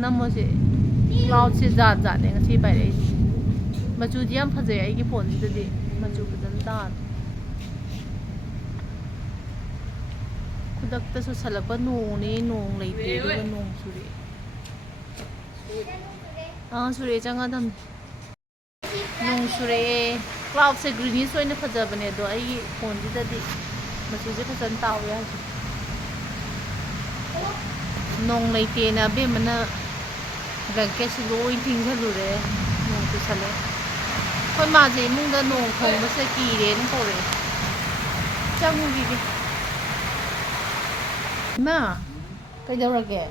ꯅꯝꯃꯣꯁꯦ ꯀ꯭ꯂꯥꯎꯗꯁꯦ ꯖꯥꯠ ꯖꯥꯠꯅꯦ ꯉꯁꯤ ꯄꯥꯏꯔꯛꯏꯁꯦ ꯃꯆꯨꯗꯤ ꯌꯥꯝ ꯐꯖꯩ ꯑꯩꯒꯤ ꯐꯣꯟꯁꯤꯗꯗꯤ ꯃꯆꯨ ꯐꯖꯅ ꯇꯥꯔꯦ ꯈꯨꯗꯛꯇ ꯆꯨꯁꯜꯂꯛꯄ ꯅꯣꯡꯅꯦ ꯅꯣꯡ ꯂꯩꯇꯦ ꯑꯗꯨꯒ ꯅꯣꯡ ꯆꯨꯔꯛꯑꯦ ꯆꯨꯔꯛꯑꯦ ꯆꯪꯉꯗꯝꯅꯤ ꯅꯣꯡ ꯆꯨꯔꯛꯑꯦ ꯀ꯭ꯂꯥꯎꯗꯁꯦ ꯒ꯭ꯔꯤꯅꯤꯁ ꯑꯣꯏꯅ ꯐꯖꯕꯅꯦ ꯑꯗꯣ ꯑꯩꯒꯤ ꯐꯣꯟꯁꯤꯗꯗꯤ ꯃꯆꯨꯁꯦ ꯐꯖꯅ ꯇꯥꯎ ꯌꯥꯗꯦ ꯅꯣꯡ ꯂꯩꯇꯦꯅ ꯑꯕꯦꯝꯃꯅ ꯕ꯭ꯂꯦꯡꯀꯦꯠꯁꯤ ꯂꯣꯏ ꯊꯤꯡꯖꯜꯂꯨꯔꯦ ꯅꯣꯡ ꯆꯨꯁꯜꯂꯦ ꯑꯩꯈꯣꯏ ꯃꯥꯁꯦ ꯏꯃꯨꯡꯗ ꯅꯣꯡ ꯊꯣꯡꯕꯁꯦ ꯀꯤꯔꯦꯅ ꯀꯧꯔꯛꯑꯦ ꯆꯪꯉꯨꯈꯤꯒꯦ ꯏꯃꯥ ꯀꯩꯗꯧꯔꯒꯦ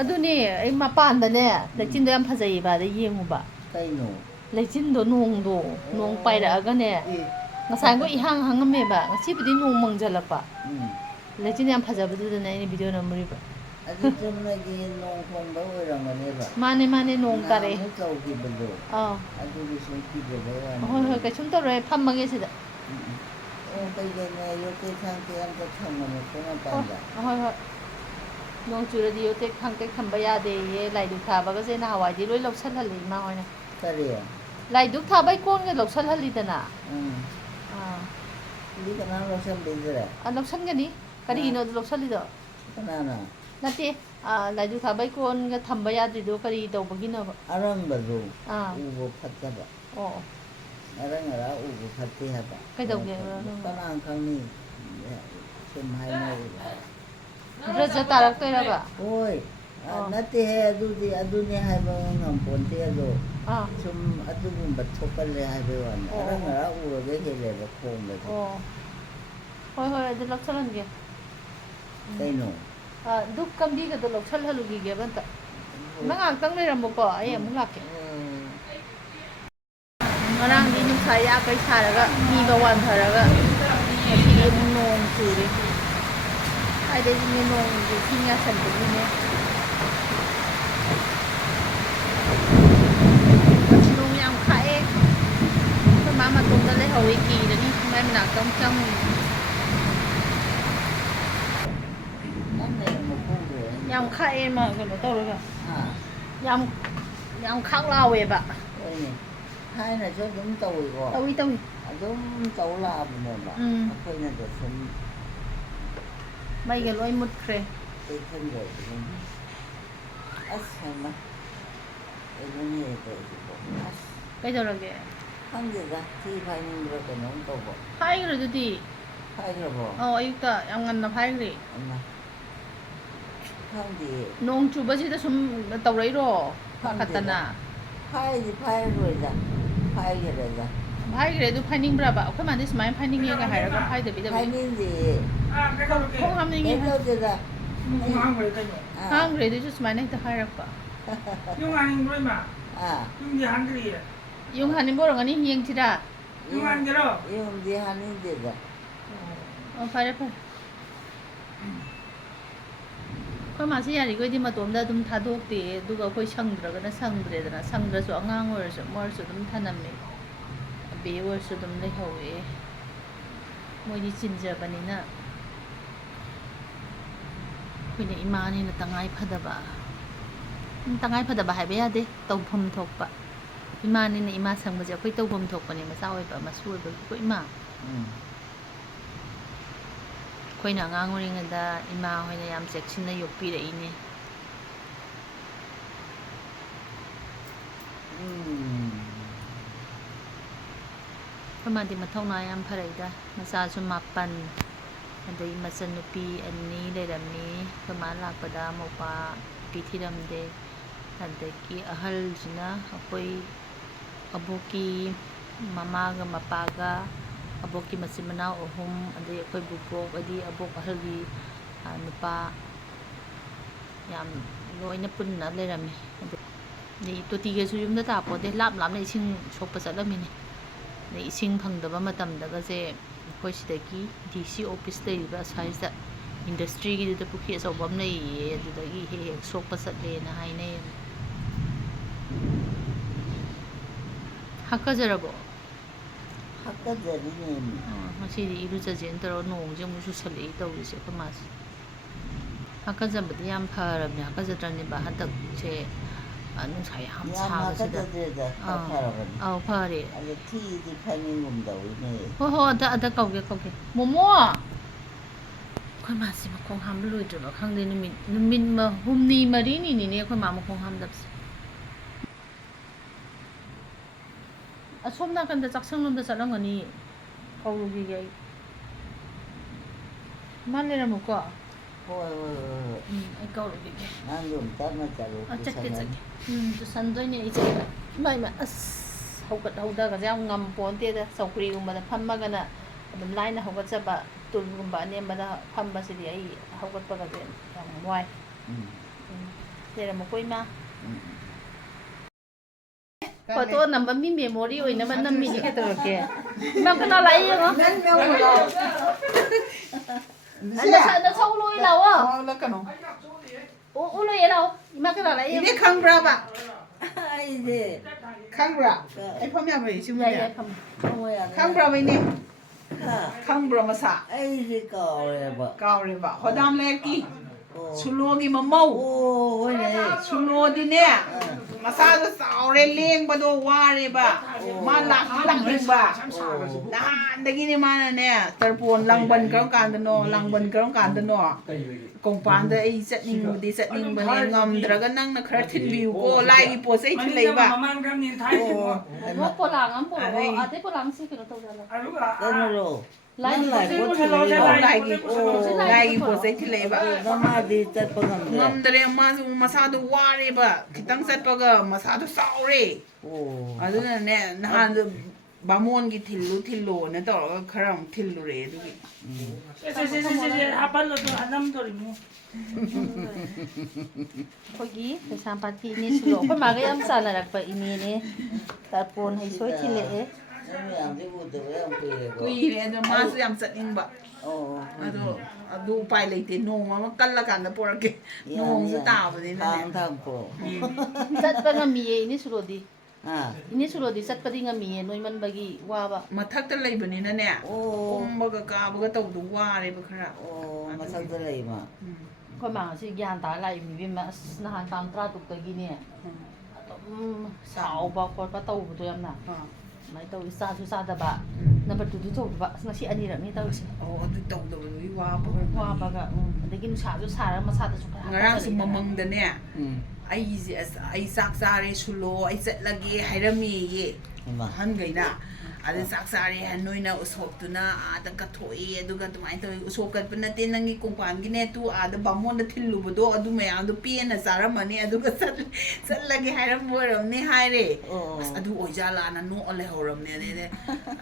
ꯑꯗꯨꯅꯦ ꯑꯩ ꯃꯄꯥꯟꯗꯅꯦ ꯂꯩꯆꯤꯟꯗꯣ ꯌꯥꯝ ꯐꯖꯩꯌꯦꯕ ꯑꯗ ꯌꯦꯡꯉꯨꯕ ꯀꯩꯅꯣ ꯂꯩꯆꯤꯟꯗꯣ ꯅꯣꯡꯗꯣ ꯅꯣꯡ ꯄꯥꯏꯔꯛꯑꯒꯅꯦ ꯉꯁꯥꯏꯒꯣ ꯏꯍꯥꯡ ꯍꯥꯡꯉꯝꯃꯦꯕ ꯉꯁꯤꯕꯨꯗꯤ ꯅꯣꯡ ꯃꯪꯖꯜꯂꯛꯄ ꯂꯩꯆꯤꯟ ꯌꯥꯝ ꯐꯖꯕꯗꯨꯗꯅꯦ ꯑꯩꯅ ꯚꯤꯗꯤꯑꯣ ꯅꯝꯃꯨꯔꯤꯕ ꯑꯗꯨ ꯆꯨꯝꯅꯒꯤ ꯅꯣꯡ ꯈꯣꯡꯕ ꯑꯣꯏꯔꯝꯒꯅꯦꯕ ꯃꯥꯅꯦ ꯃꯥꯅꯦ ꯅꯣꯡ ꯇꯥꯔꯛꯑꯦ ꯅꯍꯥꯟꯃꯨꯛ ꯇꯧꯈꯤꯕꯗꯣ ꯑꯥ ꯑꯗꯨꯒꯤ ꯁꯨꯝ ꯀꯤꯖꯕꯩ ꯍꯣꯏ ꯍꯣꯏ ꯋꯥꯅꯤꯗ ꯀꯩꯁꯨꯝ ꯇꯧꯔꯣꯏ ꯐꯝꯃꯒꯦ ꯁꯤꯗ ꯑꯣ ꯀꯩꯀꯩꯅꯣ ꯌꯣꯠꯆꯩ ꯊꯥꯡꯆꯩ ꯑꯝꯇ ꯊꯝꯒꯅꯨꯀꯣ ꯍꯣꯏ ꯃꯄꯥꯟꯗ ꯍꯣꯏ ꯍꯣꯏ ꯅꯣꯡ ꯆꯨꯔꯗꯤ ꯌꯣꯠꯇꯦꯛ ꯊꯥꯡꯇꯦꯛ ꯊꯝꯕ ꯌꯥꯗꯦꯌꯦ ꯂꯥꯏꯙꯨꯛ ꯊꯥꯕꯒꯁꯦ ꯅꯍꯥꯟꯋꯥꯏꯗꯤ ꯂꯣꯏ ꯂꯧꯁꯤꯜꯍꯜꯂꯤ ꯏꯃꯥ ꯍꯣꯏꯅ ꯀꯔꯤ ꯂꯥꯏꯙꯨꯛ ꯊꯥꯕꯩ ꯀꯣꯟꯒ ꯂꯧꯁꯤꯜꯍꯜꯂꯤꯗꯅ ꯑꯥ ꯑꯗꯨꯗꯤ ꯀꯅꯥꯅ ꯂꯧꯁꯟꯕꯤꯗ꯭ꯔꯦ ꯂꯧꯁꯟꯒꯅꯤ ꯀꯔꯤꯒꯤꯅꯣ ꯑꯗꯨ ꯂꯧꯁꯜꯂꯤꯗꯣ ꯀꯅꯥꯅ ꯅꯠꯇꯦ ꯂꯥꯏꯙꯨꯛ ꯊꯥꯕꯩ ꯀꯣꯟꯒ ꯊꯝꯕ ꯌꯥꯗ꯭ꯔꯤꯗꯣ ꯀꯔꯤ ꯇꯧꯕꯒꯤꯅꯣꯕ ꯑꯔꯪꯕꯗꯣ ꯑꯥ ꯎꯕ ꯐꯠꯇꯕ ꯑꯣ ꯑꯔꯪ ꯑꯔꯥꯛ ꯎꯕ ꯐꯠꯇꯦ ꯍꯥꯏꯕ ꯀꯩꯗꯧꯒꯦ ꯀꯅꯥꯅ ꯈꯪꯅꯤ ꯁꯨꯝ ꯍꯥꯏꯅꯔꯤꯕ ꯕ꯭ꯔꯖ ꯇꯥꯔꯛꯇꯣꯏꯔꯕ ꯍꯣꯏ ꯑꯣ ꯅꯠꯇꯦꯍꯦ ꯑꯗꯨꯗꯤ ꯑꯗꯨꯅꯦ ꯍꯥꯏꯕ ꯉꯝꯄꯣꯟꯇꯦ ꯑꯗꯣ ꯑꯥ ꯁꯨꯝ ꯑꯗꯨꯒꯨꯝꯕ ꯊꯣꯛꯀꯜꯂꯦ ꯍꯥꯏꯕꯩ ꯋꯥꯅꯤ ꯑꯣ ꯑꯔꯪ ꯑꯣ ꯑꯔꯥꯛ ꯎꯔꯒ ꯍꯦꯜꯂꯦꯕ ꯈꯣꯡꯕꯁꯦ ꯑꯣ ꯍꯣꯏ ꯍꯣꯏ ꯑꯗꯨ ꯂꯧꯁꯜꯍꯟꯒꯦ ꯀꯩꯅꯣ ꯙꯨꯞ ꯀꯝꯕꯤꯒꯗꯣ ꯂꯧꯁꯜꯍꯜꯂꯨꯈꯤꯒꯦꯕ ꯑꯝꯇ ꯏꯃꯥ ꯉꯥꯏꯍꯥꯛꯇꯪ ꯂꯩꯔꯝꯃꯨꯀꯣ ꯑꯩ ꯑꯃꯨꯛ ꯂꯥꯛꯀꯦ ꯉꯔꯥꯡꯗꯤ ꯅꯨꯡꯁꯥ ꯌꯥꯛꯈꯩ ꯁꯥꯔꯒ ꯃꯤꯒ ꯋꯥꯟꯊꯔꯒ ꯉꯁꯤꯗꯤ ꯑꯃꯨꯛ ꯅꯣꯡ ꯆꯨꯔꯦ ꯀꯥꯏꯗꯩꯅꯣ ꯅꯣꯡꯁꯦ ꯏꯁꯤꯡ ꯌꯥꯁꯟꯕꯒꯤꯅꯦ ꯅꯣꯡ ꯌꯥꯝ ꯈꯥꯛꯑꯦ ꯑꯩꯈꯣꯏ ꯃꯥ ꯃꯇꯣꯝꯗ ꯂꯩꯍꯧꯋꯤ ꯀꯤꯔꯅꯤ ꯃꯥꯏ ꯃꯅꯥꯛꯇ ꯑꯃꯨꯛ ꯆꯪꯉꯨꯏ ꯌꯥꯝ ꯈꯥꯛꯑꯦ ꯃꯥ ꯀꯩꯅꯣ ꯇꯧꯔꯒ ꯌꯥꯝ ꯌꯥꯝ ꯈꯥꯛ ꯂꯥꯎꯋꯦꯕ ꯍꯣꯏꯅꯦ ꯊꯥꯏꯅꯁꯨ ꯑꯗꯨꯝ ꯇꯧꯏꯀꯣ ꯇꯧꯏ ꯇꯧꯏ ꯑꯗꯨꯝ ꯇꯧ ꯂꯥꯛꯑꯕꯅꯦꯕ ꯑꯩꯈꯣꯏꯅꯗ ꯁꯨꯝ ꯃꯩꯒ ꯂꯣꯏ ꯃꯨꯠꯈ꯭ꯔꯦ ꯆꯦꯛꯁꯤꯟꯗꯕꯒꯤꯅꯤ ꯑꯁ ꯍꯩꯃꯥ ꯀꯩꯅꯣꯅꯦꯍꯦ ꯇꯧꯔꯤꯁꯤꯕꯣ ꯑꯁ ꯀꯩꯗꯧꯔꯒꯦ ꯈꯪꯗꯦꯗ ꯊꯤ ꯐꯥꯏꯅꯤꯡꯕ꯭ꯔꯥ ꯀꯩꯅꯣꯝ ꯇꯧꯕ ꯐꯥꯏꯈ꯭ꯔꯗꯨꯗꯤ ꯐꯥꯏꯈ꯭ꯔꯕꯣ ꯑꯌꯨꯛꯇ ꯌꯥꯝ ꯉꯟꯅ ꯐꯥꯏꯈ꯭ꯔꯦ ꯍꯩꯃꯥ ꯈꯪꯗꯤꯌꯦ ꯅꯣꯡ ꯆꯨꯕꯁꯤꯗ ꯁꯨꯝ ꯇꯧꯔꯛꯏꯔꯣ ꯈꯪꯗꯦꯗ ꯄꯥꯈꯠꯇꯅ ꯐꯥꯏꯗꯤ ꯐꯥꯏꯔꯔꯣꯏꯗ ꯐꯥꯏꯈꯔꯦꯗ ꯐꯥꯏꯈ꯭ꯔꯦ ꯑꯗꯨ ꯐꯥꯏꯅꯤꯡꯕ꯭ꯔꯕ ꯑꯩꯈꯣꯏ ꯃꯥꯗꯤ ꯁꯨꯃꯥꯏꯅ ꯐꯥꯏꯅꯤꯡꯉꯦꯒ ꯍꯥꯏꯔꯒ ꯐꯥꯏꯗꯕꯤꯗꯕꯤ ꯐꯥꯏꯅꯤꯡꯗꯦꯌꯦ ꯈꯣꯡ ꯍꯥꯝꯅꯤꯡꯉꯦ ꯀꯩꯝ ꯇꯧꯗꯦꯗ ꯍꯥꯝꯈ꯭ꯔꯦ ꯑꯗꯨꯁꯨ ꯁꯨꯃꯥꯏꯅ ꯍꯦꯛꯇ ꯍꯥꯏꯔꯛꯄ ꯌꯨꯡ ꯍꯥꯟꯅꯤꯡꯕ꯭ꯔꯣ ꯏꯃꯥ ꯑꯥ ꯌꯨꯡꯗꯤ ꯍꯥꯟꯗ꯭ꯔꯤꯌꯦ ꯌꯨꯡ ꯍꯥꯟꯅꯤꯡꯕ ꯑꯣꯏꯔꯝꯒꯅꯤ ꯌꯦꯡꯁꯤꯔꯥ ꯌꯨꯡ ꯍꯥꯟꯒꯦꯔꯣ ꯌꯨꯡꯗꯤ ꯍꯥꯟꯅꯤꯡꯗꯦꯗ ꯑꯣ ꯐꯔꯦ ꯐꯔꯦ ꯑꯩꯈꯣꯏ ꯃꯥꯁꯤ ꯌꯥꯔꯤꯈꯩꯗꯤ ꯃꯇꯣꯝꯗ ꯑꯗꯨꯝ ꯊꯥꯗꯣꯛꯇꯦ ꯑꯗꯨꯒ ꯑꯩꯈꯣꯏ ꯁꯪꯗ꯭ꯔꯒꯅ ꯁꯪꯗ꯭ꯔꯦꯗꯅ ꯁꯪꯗ꯭ꯔꯁꯨ ꯑꯉꯥꯡ ꯑꯣꯏꯔꯁꯨ ꯃꯣꯏꯁꯨ ꯑꯗꯨꯝ ꯊꯅꯝꯃꯦ ꯑꯕꯦ ꯑꯣꯏꯔꯁꯨ ꯑꯗꯨꯝ ꯂꯩꯍꯧꯋꯦ ꯃꯣꯏꯗꯤ ꯆꯤꯟꯖꯕꯅꯤꯅ ꯑꯩꯈꯣꯏꯅ ꯏꯃꯥꯅꯤꯅ ꯇꯉꯥꯏ ꯐꯗꯕ ꯇꯉꯥꯏ ꯐꯗꯕ ꯍꯥꯏꯕ ꯌꯥꯗꯦ ꯇꯧꯐꯝ ꯊꯣꯛꯄ ꯏꯃꯥꯅꯤꯅ ꯏꯃꯥ ꯁꯪꯕꯁꯦ ꯑꯩꯈꯣꯏ ꯇꯧꯐꯝ ꯊꯣꯛꯄꯅꯦ ꯃꯆꯥ ꯑꯣꯏꯕ ꯃꯁꯨ ꯑꯣꯏꯕꯒꯤꯀꯣ ꯏꯃꯥ ꯑꯩꯈꯣꯏꯅ ꯑꯉꯥꯡ ꯑꯣꯏꯔꯤꯉꯩꯗ ꯏꯃꯥ ꯍꯣꯏꯅ ꯌꯥꯝ ꯆꯦꯛꯁꯤꯟꯅ ꯌꯣꯛꯄꯤꯔꯛꯏꯅꯦ ꯑꯩꯈꯣꯏ ꯃꯥꯗꯤ ꯃꯊꯧꯅꯥ ꯌꯥꯝ ꯐꯔꯛꯏꯗ ꯃꯆꯥꯁꯨ 7 ꯑꯗꯩ ꯃꯆꯟꯅꯨꯄꯤ 2 ꯂꯩꯔꯝꯃꯤ ꯑꯩꯈꯣꯏ ꯃꯥ ꯂꯥꯛꯄꯗ ꯃꯧꯄꯥ ꯅꯨꯄꯤ ꯊꯤꯔꯝꯗꯦ ꯑꯗꯒꯤ ꯑꯍꯜꯁꯤꯅ ꯑꯩꯈꯣই ꯑꯕꯣꯛꯀꯤ ꯃꯃꯥꯒ ꯃꯄꯥꯒ ꯑꯕꯣꯛꯀꯤ ꯃꯆꯤꯟ ꯃꯅꯥꯎ 3 ꯑꯗꯩ ꯑꯩꯈꯣꯏ ꯕꯨꯕꯣꯛ ꯍꯥꯏꯗꯤ ꯑꯕꯣꯛ ꯑꯍꯜꯒꯤ ꯅꯨꯄꯥ ꯌꯥꯝ ꯂꯣꯏꯅ ꯄꯨꯟꯅ ꯂꯩꯔꯝꯃꯤ ꯑꯗꯩ ꯇꯣꯇꯤꯒꯁꯨ ꯌꯨꯝꯗ ꯇꯥꯄꯣꯠꯇꯦ ꯂꯥꯞ ꯂꯥꯞꯅ ꯏꯁꯤꯡ ꯁꯣꯛꯄ ꯆꯠꯂꯝꯃꯤꯅꯤ ꯑꯗꯩ ꯏꯁꯤꯡ ꯐꯪꯗꯕ ꯃꯇꯝꯗꯒꯁꯦ ꯑꯩꯈꯣꯏ ꯁꯤꯗꯒꯤ DC ꯑꯣꯐꯤꯁ ꯂꯩꯔꯤꯕ ꯑꯁ꯭ꯋꯥꯏꯁꯤꯗ ꯏꯟꯗꯁꯇ꯭ꯔꯤꯒꯤꯗꯨꯗ ꯄꯨꯈ꯭ꯔꯤ ꯑꯆꯧꯕ ꯑꯃ ꯂꯩꯌꯦ ꯑꯗꯨꯗꯒꯤ ꯍꯦꯛ ꯍꯦꯛ ꯁꯣꯛꯄ ꯆꯠꯂꯦꯅ ꯍꯥꯏꯅꯩ ꯍꯥꯀꯠꯆꯔꯕꯣ ꯍꯥꯀꯠꯆꯔꯤꯅꯦꯃꯤ ꯉꯁꯤꯗꯤ ꯏꯔꯨꯖꯁꯦꯅ ꯇꯧꯔꯒ ꯅꯣꯡꯁꯦ ꯑꯃꯨꯛ ꯆꯨꯁꯜꯂꯛꯏ ꯇꯧꯔꯤꯁꯦ ꯑꯩꯈꯣꯏ ꯃꯥꯁꯦ ꯍꯥꯀꯠꯆꯕꯗꯤ ꯌꯥꯝ ꯐꯔꯕꯅꯦ ꯍꯥꯀꯠꯆꯗ꯭ꯔꯅꯦꯕ ꯍꯟꯗꯛꯁꯦ ꯅꯨꯡꯁꯥ ꯌꯥꯝ ꯌꯥꯝ ꯁꯥꯕꯁꯤꯗ ꯍꯥꯀꯠꯆꯗ꯭ꯔꯦꯗ ꯐꯔꯕꯅꯤ ꯑꯧ ꯐꯔꯦ ꯑꯗꯣ ꯊꯤꯗꯤ ꯐꯥꯏꯅꯤꯡꯒꯨꯝ ꯇꯧꯋꯤꯅꯦ ꯍꯣꯏ ꯍꯣꯏ ꯑꯗ ꯀꯧꯒꯦ ꯃꯣꯃꯣ ꯑꯩꯈꯣꯏ ꯃꯥꯁꯤ ꯃꯈꯣꯡ ꯍꯥꯝꯕ ꯂꯣꯏꯗ꯭ꯔꯕ ꯈꯪꯗꯦ ꯅꯨꯃꯤꯠ ꯍꯨꯝꯅꯤ ꯃꯔꯤꯅꯤꯅꯤꯅꯦ ꯑꯩꯈꯣꯏ ꯃꯥ ꯃꯈꯣꯡ ꯍꯥꯝꯗꯕꯁꯦ ꯑꯁꯣꯝ ꯅꯥꯀꯟꯗ ꯆꯥꯛꯁꯪꯂꯣꯝꯗ ꯆꯠꯂꯝꯒꯅꯤ ꯀꯧꯔꯨꯈꯤꯒꯦ ꯑꯩ ꯃꯥ ꯂꯩꯔꯝꯃꯨꯀꯣ ꯍꯣꯏ ꯑꯩ ꯀꯧꯔꯨꯈꯤꯒꯦ ꯅꯪꯗꯨ ꯇꯞꯅ ꯆꯠꯂꯨ ꯆꯠꯀꯦ ꯇꯨꯁꯟꯅꯅꯤ ꯇꯨꯁꯟꯗꯣꯏꯅꯦ ꯑꯩꯁꯦ ꯏꯃꯥ ꯑꯁ ꯍꯧꯒꯠꯍꯧꯗꯒꯁꯦ ꯌꯥꯝ ꯉꯝꯄꯣꯟꯇꯦꯗ ꯆꯧꯀ꯭ꯔꯤꯒꯨꯝꯕꯗ ꯐꯝꯃꯒꯅ ꯑꯗꯨꯝ ꯂꯥꯏꯅ ꯍꯧꯒꯠꯆꯕ ꯇꯨꯜꯒꯨꯝꯕ ꯑꯅꯦꯝꯕꯗ ꯐꯝꯕꯁꯤꯗꯤ ꯑꯩ ꯍꯧꯒꯠꯄꯒꯁꯦ ꯌꯥꯝ ꯋꯥꯏ ꯂꯩꯔꯝꯃꯨꯀꯣ ꯏꯃꯥ ꯐꯣꯇꯣ ꯅꯝꯕ ꯃꯤ ꯃꯦꯃꯣꯔꯤ ꯑꯣꯏꯅꯕ ꯅꯝꯃꯤꯅꯤ ꯀꯩꯗꯧꯔꯒꯦ ꯏꯃꯥ ꯀꯅꯥ ꯂꯥꯛꯏ ꯌꯦꯡꯉꯣ ꯅꯁꯧ ꯂꯣꯏ ꯂꯥꯛꯑꯣ ꯀꯩꯅꯣ ꯎꯂꯣꯏꯌꯦ ꯂꯥꯛꯑꯣ ꯏꯃꯥ ꯀꯅꯥ ꯂꯥꯛꯏ ꯏꯅꯦ ꯈꯪꯕ꯭ꯔꯕ ꯑꯩꯁꯦ ꯈꯪꯕ꯭ꯔꯥ ꯑꯩ ꯐꯝ ꯌꯥꯕ꯭ꯔꯥ ꯌꯥꯏ ꯁꯤꯕꯨꯅꯦ ꯌꯥꯏ ꯐꯝꯃꯣ ꯈꯪꯕ꯭ꯔꯕ ꯏꯅꯦ ꯈꯪꯕ꯭ꯔꯣ ꯃꯁꯥ ꯑꯩꯁꯦ ꯀꯥꯎꯔꯦꯕ ꯀꯥꯎꯔꯦꯕ ꯍꯣꯗꯥꯝ ꯂꯩꯔꯛꯀꯤ ꯑꯣ ꯁꯨꯂꯣꯒꯤ ꯃꯃꯧ ꯑꯣ ꯍꯣꯏꯅꯦ ꯁꯨꯂꯣꯗꯤꯅꯦ ꯃꯁꯥꯗꯣ ꯆꯥꯎꯔꯦ ꯂꯦꯡꯕꯗꯣ ꯋꯥꯔꯦꯕ ꯃꯥ ꯂꯥꯛꯅꯤꯡꯕ ꯅꯍꯥꯟꯗꯒꯤꯅꯦ ꯃꯥꯅꯅꯦ ꯇꯔꯄꯣꯟ ꯂꯥꯡꯕꯟ ꯀꯔꯝ ꯀꯥꯟꯗꯅꯣ ꯀꯣꯡꯄꯥꯟꯗ ꯑꯩ ꯆꯠꯅꯤꯡꯕꯅꯦ ꯉꯝꯗ꯭ꯔꯒ ꯅꯪꯅ ꯈꯔ ꯊꯤꯟꯕꯤꯌꯨꯀꯣ ꯂꯥꯏꯒꯤ ꯄꯣꯠ ꯆꯩ ꯊꯤꯜꯂꯛꯏꯕ ꯄꯣꯂꯥꯡ ꯑꯃ ꯄꯨꯔꯛꯑꯣ ꯑꯇꯩ ꯄꯣꯂꯥꯡꯁꯤ ꯀꯩꯅꯣ ꯇꯧꯖꯥꯠꯂꯣ ꯀꯩꯅꯣꯔꯣ ꯂꯥꯏꯒꯤ ꯅꯪ ꯂꯥꯏ ꯄꯣꯠ ꯄꯣꯠ ꯆꯩ ꯊꯤꯜꯂꯛꯏꯔꯣ ꯂꯥꯏꯒꯤ ꯄꯣꯠ ꯆꯩ ꯊꯤꯜꯂꯛꯏꯕ ꯑꯗꯨ ꯃꯥꯗꯤ ꯆꯠꯄ ꯉꯝꯗ꯭ꯔꯦ ꯉꯝꯗ꯭ꯔꯦ ꯃꯥꯁꯨ ꯃꯁꯥꯗꯣ ꯋꯥꯔꯦꯕ ꯈꯤꯇꯪ ꯆꯠꯄꯒ ꯃꯁꯥꯗꯣ ꯆꯥꯎꯔꯦ ꯑꯣ ꯑꯗꯨꯅꯅꯦ ꯅꯍꯥꯟꯗꯣ ꯕꯥꯃꯣꯟꯒꯤ ꯊꯤꯜꯂꯣꯅ ꯇꯧꯔꯒ ꯈꯔ ꯑꯃꯨꯛ ꯊꯤꯜꯂꯨꯔꯦ ꯑꯗꯨꯒꯤ ꯑꯩꯈꯣꯏꯒꯤ ꯀꯩꯁꯥꯝꯄꯥꯠꯀꯤ ꯏꯅꯦ ꯁꯤꯂꯣ ꯑꯩꯈꯣꯏ ꯃꯥꯒ ꯌꯥꯝ ꯆꯥꯟꯅꯔꯛꯄ ꯏꯅꯦꯅꯦ ꯇꯔꯄꯣꯟ ꯍꯩꯁꯣꯏ ꯊꯤꯜꯂꯛꯑꯦ ꯅꯪ ꯃꯌꯥꯝꯁꯦ ꯎꯗꯕ ꯌꯥꯝ ꯀꯨꯏꯔꯦꯀꯣ ꯀꯨꯏꯔꯦ ꯑꯗꯣ ꯃꯥꯁꯨ ꯌꯥꯝ ꯆꯠꯅꯤꯡꯕ ꯑꯣ ꯑꯗꯨ ꯎꯄꯥꯏ ꯂꯩꯇꯦ ꯅꯣꯡꯃ ꯑꯃ ꯀꯜꯂꯀꯥꯟꯗ ꯄꯣꯔꯛꯀꯦ ꯅꯣꯡꯁꯨ ꯇꯥꯕꯅꯤꯅꯅꯦ ꯊꯥꯡ ꯄꯣ ꯆꯠꯄ ꯉꯝꯃꯤꯌꯦ ꯏꯅꯦ ꯁꯨꯔꯣꯗꯤ ꯑꯥ ꯏꯅꯦ ꯁꯨꯔꯣꯗꯤ ꯆꯠꯄꯗꯤ ꯉꯝꯃꯤꯌꯦ ꯅꯣꯏꯃꯟꯕꯒꯤ ꯋꯥꯕ ꯃꯊꯛꯇ ꯂꯩꯕꯅꯤꯅꯅꯦ ꯑꯣ ꯀꯨꯝꯕꯒ ꯀꯥꯕꯒ ꯇꯧꯕꯗꯣ ꯋꯥꯔꯦꯕ ꯈꯔ ꯑꯣ ꯑꯗꯨꯒꯤ ꯃꯊꯛꯇ ꯂꯩꯕ ꯑꯩꯈꯣꯏ ꯃꯥ ꯉꯁꯤ ꯒ꯭ꯌꯥꯟ ꯇꯥꯔ ꯂꯥꯛꯏꯕꯅꯤ ꯏꯕꯦꯝꯃ ꯑꯁ ꯅꯍꯥꯟ ꯇꯥꯡ 16ꯇꯒꯤꯅꯦ ꯑꯗꯨꯝ ꯁꯥꯎꯕ ꯈꯣꯠꯄ ꯇꯧꯕꯗꯣ ꯌꯥꯝꯅ ꯑꯗꯨꯃꯥꯏꯅ ꯇꯧꯋꯤ ꯆꯥꯁꯨ ꯆꯥꯗꯕ ꯅꯝꯕꯔ 2ꯗꯨ ꯇꯧꯗꯕ ꯑꯁ ꯉꯁꯤ ꯑꯅꯤꯔꯛꯅꯤ ꯇꯧꯔꯤꯁꯦ ꯑꯣ ꯑꯗꯨ ꯇꯧꯗꯕꯗꯨꯒꯤ ꯋꯥꯕ ꯋꯥꯕꯒ ꯑꯗꯒꯤ ꯅꯨꯡꯁꯥꯁꯨ ꯁꯥꯔꯒ ꯃꯁꯥꯗꯁꯨ ꯈꯔ ꯉꯔꯥꯡꯁꯨ ꯍꯥꯀꯠꯆꯔꯛꯏꯗꯅ. ꯃꯃꯪꯗꯅꯦ ꯑꯩꯁꯦ ꯑꯩ ꯆꯥꯛ ꯆꯥꯔꯦ ꯁꯨꯜꯂꯣ ꯑꯩ ꯆꯠꯂꯒꯦ ꯍꯥꯏꯔꯝꯃꯦꯌꯦ ꯏꯃꯥ ꯑꯍꯟꯈꯩꯅ ꯑꯗ ꯆꯥꯛ ꯆꯥꯔꯦ ꯅꯣꯏꯅ ꯎꯁꯣꯞꯇꯨꯅ ꯑꯥꯗ ꯀꯠꯊꯣꯛꯏ ꯑꯗꯨꯒ ꯑꯗꯨꯃꯥꯏꯅ ꯇꯧꯋꯤ ꯎꯁꯣꯞ ꯀꯠꯄ ꯅꯠꯇꯦ ꯅꯪꯒꯤ ꯀꯣꯡꯄꯥꯟꯒꯤꯅꯦ ꯑꯥꯗ ꯕꯥꯃꯣꯟꯗ ꯊꯤꯜꯂꯨꯕꯗꯣ ꯑꯗꯨ ꯃꯌꯥꯝꯗꯣ ꯄꯦꯟꯅ ꯆꯥꯔꯝꯃꯅꯤ ꯑꯗꯨꯒ ꯆꯠꯂꯒꯦ ꯍꯥꯏꯔꯝꯕ ꯑꯣꯏꯔꯝꯅꯤ ꯍꯥꯏꯔꯦ ꯑꯁ ꯑꯗꯨ ꯑꯣꯏꯖꯥꯠꯂꯥꯅ ꯅꯣꯛꯑ ꯂꯩꯍꯧꯔꯕꯅꯦ ꯑꯗꯩꯗꯤ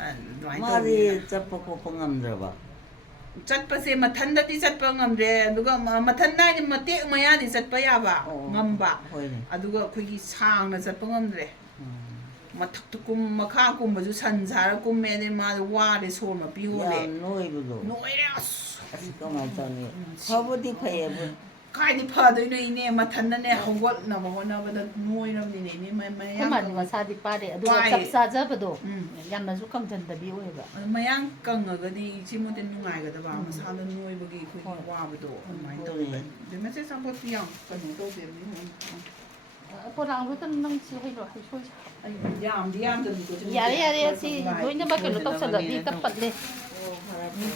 ꯑꯗꯨꯃꯥꯏꯅ ꯃꯥꯗꯤ ꯇꯧꯋꯦꯅ ꯆꯠꯄ ꯈꯣꯠꯄ ꯉꯝꯗ꯭ꯔꯕ ꯆꯠꯄꯁꯦ ꯃꯊꯟꯗꯗꯤ ꯆꯠꯄ ꯉꯝꯗ꯭ꯔꯦ ꯑꯗꯨꯒ ꯃꯊꯟꯗ ꯍꯥꯏꯗꯤ ꯃꯇꯦꯛ ꯃꯌꯥꯗꯤ ꯆꯠꯄ ꯌꯥꯕ ꯉꯝꯕ ꯍꯣꯏꯅꯦ ꯑꯗꯨꯒ ꯑꯩꯈꯣꯏꯒꯤ ꯁꯥꯡꯅ ꯆꯠꯄ ꯉꯝꯗ꯭ꯔꯦ ꯃꯊꯛꯇ ꯃꯈꯥ ꯀꯨꯝꯕꯁꯨ ꯁꯟ ꯁꯥꯔ ꯀꯨꯝꯃꯦ ꯑꯗꯩ ꯃꯥꯗꯣ ꯋꯥꯔꯦ ꯁꯣꯔ ꯃꯄꯤ ꯍꯣꯜꯂꯦ ꯌꯥꯝ ꯅꯣꯏꯕꯗꯣ ꯅꯣꯏꯔꯦ ꯑꯁ ꯀꯃꯥꯏꯅ ꯇꯧꯅꯤ ꯐꯕꯨꯗꯤ ꯐꯩꯌꯦꯕ ꯀꯥꯏꯗꯤ ꯐꯗꯣꯏꯅꯣ ꯏꯅꯦ ꯃꯊꯟꯗꯅꯦ ꯍꯧꯒꯠꯅꯕ ꯍꯣꯠꯅꯕꯗ ꯅꯣꯏꯔꯕꯅꯤꯅꯦ ꯏꯅꯦ ꯑꯩꯈꯣꯏ ꯃꯥꯗꯤ ꯃꯁꯥꯗꯤ ꯄꯥꯔꯦ ꯑꯗꯨꯒ ꯄꯥꯏꯌꯦ. ꯆꯞ ꯆꯥꯖꯕꯗꯣ ꯌꯥꯝꯅꯁꯨ ꯀꯪꯁꯤꯟꯗꯕꯤ ꯑꯣꯏꯌꯦꯕ ꯑꯗꯨ ꯃꯌꯥꯡ ꯀꯪꯉꯒꯗꯤ ꯏꯆꯦꯃꯨꯗꯤ ꯅꯨꯡꯉꯥꯏꯒꯗꯕ ꯃꯁꯥꯗ ꯅꯣꯏꯕꯒꯤ ꯑꯩꯈꯣꯏꯒꯤ ꯋꯥꯕꯗꯣ ꯑꯗꯨꯃꯥꯏꯅ ꯇꯧꯋꯦꯕ ꯑꯗꯩ ꯃꯆꯦ ꯆꯥꯡꯄꯣꯠꯁꯨ ꯌꯥꯝ ꯀꯩꯅꯣ ꯇꯧꯗꯦꯕꯅꯤ ꯄꯣꯂꯥꯡꯗꯨꯗ ꯅꯪ ꯁꯤ ꯍꯩꯔꯣ ꯍꯩꯁꯣꯏꯁꯦ ꯌꯥꯝꯗꯤ ꯌꯥꯝꯗꯕꯅꯤꯀꯣ ꯌꯥꯔꯦ ꯑꯁꯤ ꯂꯣꯏꯅꯃꯛ ꯀꯩꯅꯣ ꯇꯧꯁꯜꯂꯗꯤ ꯀꯞꯄꯠꯂꯦ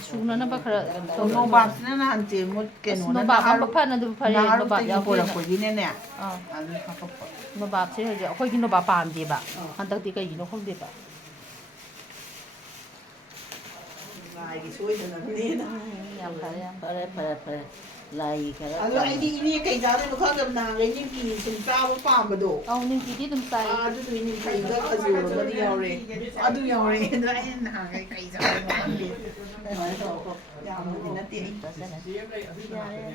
ꯁꯨꯅꯅꯕ ꯈꯔ ꯇꯧ ꯅꯣꯕꯥꯞꯁꯤꯅ ꯅꯍꯥꯟ ꯆꯦ ꯃꯨꯠ ꯀꯩꯅꯣꯅ ꯅꯣꯕꯥꯞ ꯑꯃ ꯐꯅ ꯑꯗꯨꯝ ꯐꯔꯦ ꯅꯣꯕꯥꯞ ꯅꯍꯥꯔꯨꯛꯇꯒꯤ ꯌꯥꯎꯗꯦꯅ ꯄꯣꯔꯛꯄꯒꯤꯅꯦꯅꯦ ꯑꯥ ꯑꯗꯨ ꯍꯥꯄꯛꯄ ꯅꯣꯕꯥꯞꯁꯦ ꯍꯧꯖꯤꯛ ꯑꯩꯈꯣꯏꯒꯤ ꯅꯣꯕꯥꯞ ꯄꯥꯟꯗꯦꯕ ꯍꯟꯗꯛꯇꯤ ꯀꯩꯒꯤꯅꯣ ꯈꯪꯗꯦꯕ ꯂꯥꯏꯒꯤ ꯁꯣꯏꯗꯅꯕꯅꯦꯅ ꯌꯥꯝ ꯐꯔꯦ ꯌꯥꯝ ꯐꯔꯦ ꯂꯥꯏꯒꯤ ꯈꯔ ꯑꯗꯣ ꯑꯩꯗꯤ ꯏꯅꯦ ꯀꯩ ꯆꯥꯗꯣꯏꯅꯣ ꯈꯪꯗꯕ ꯅꯍꯥꯟꯈꯩ ꯅꯤꯡꯀꯤ ꯁꯨꯝ ꯆꯥꯕ ꯄꯥꯝꯕꯗꯣ ꯑꯧ ꯅꯤꯡꯀꯤꯗꯤ ꯑꯗꯨꯝ ꯆꯥꯏ ꯑꯗꯨꯗꯨꯒꯤ ꯅꯤꯡꯀꯤꯒ ꯈꯖꯨꯔ ꯑꯃꯗꯤ ꯌꯥꯎꯔꯦ ꯑꯗꯨ ꯌꯥꯎꯔꯦ ꯑꯗꯣ ꯑꯩꯅ ꯅꯍꯥꯟꯈꯩ ꯀꯩ ꯆꯥꯗꯣꯏꯅꯣ ꯈꯪꯗꯦ ꯑꯗꯨꯃꯥꯏꯅ ꯇꯧꯔꯒ ꯌꯥꯝꯅꯗꯤ ꯅꯠꯇꯦ ꯑꯩ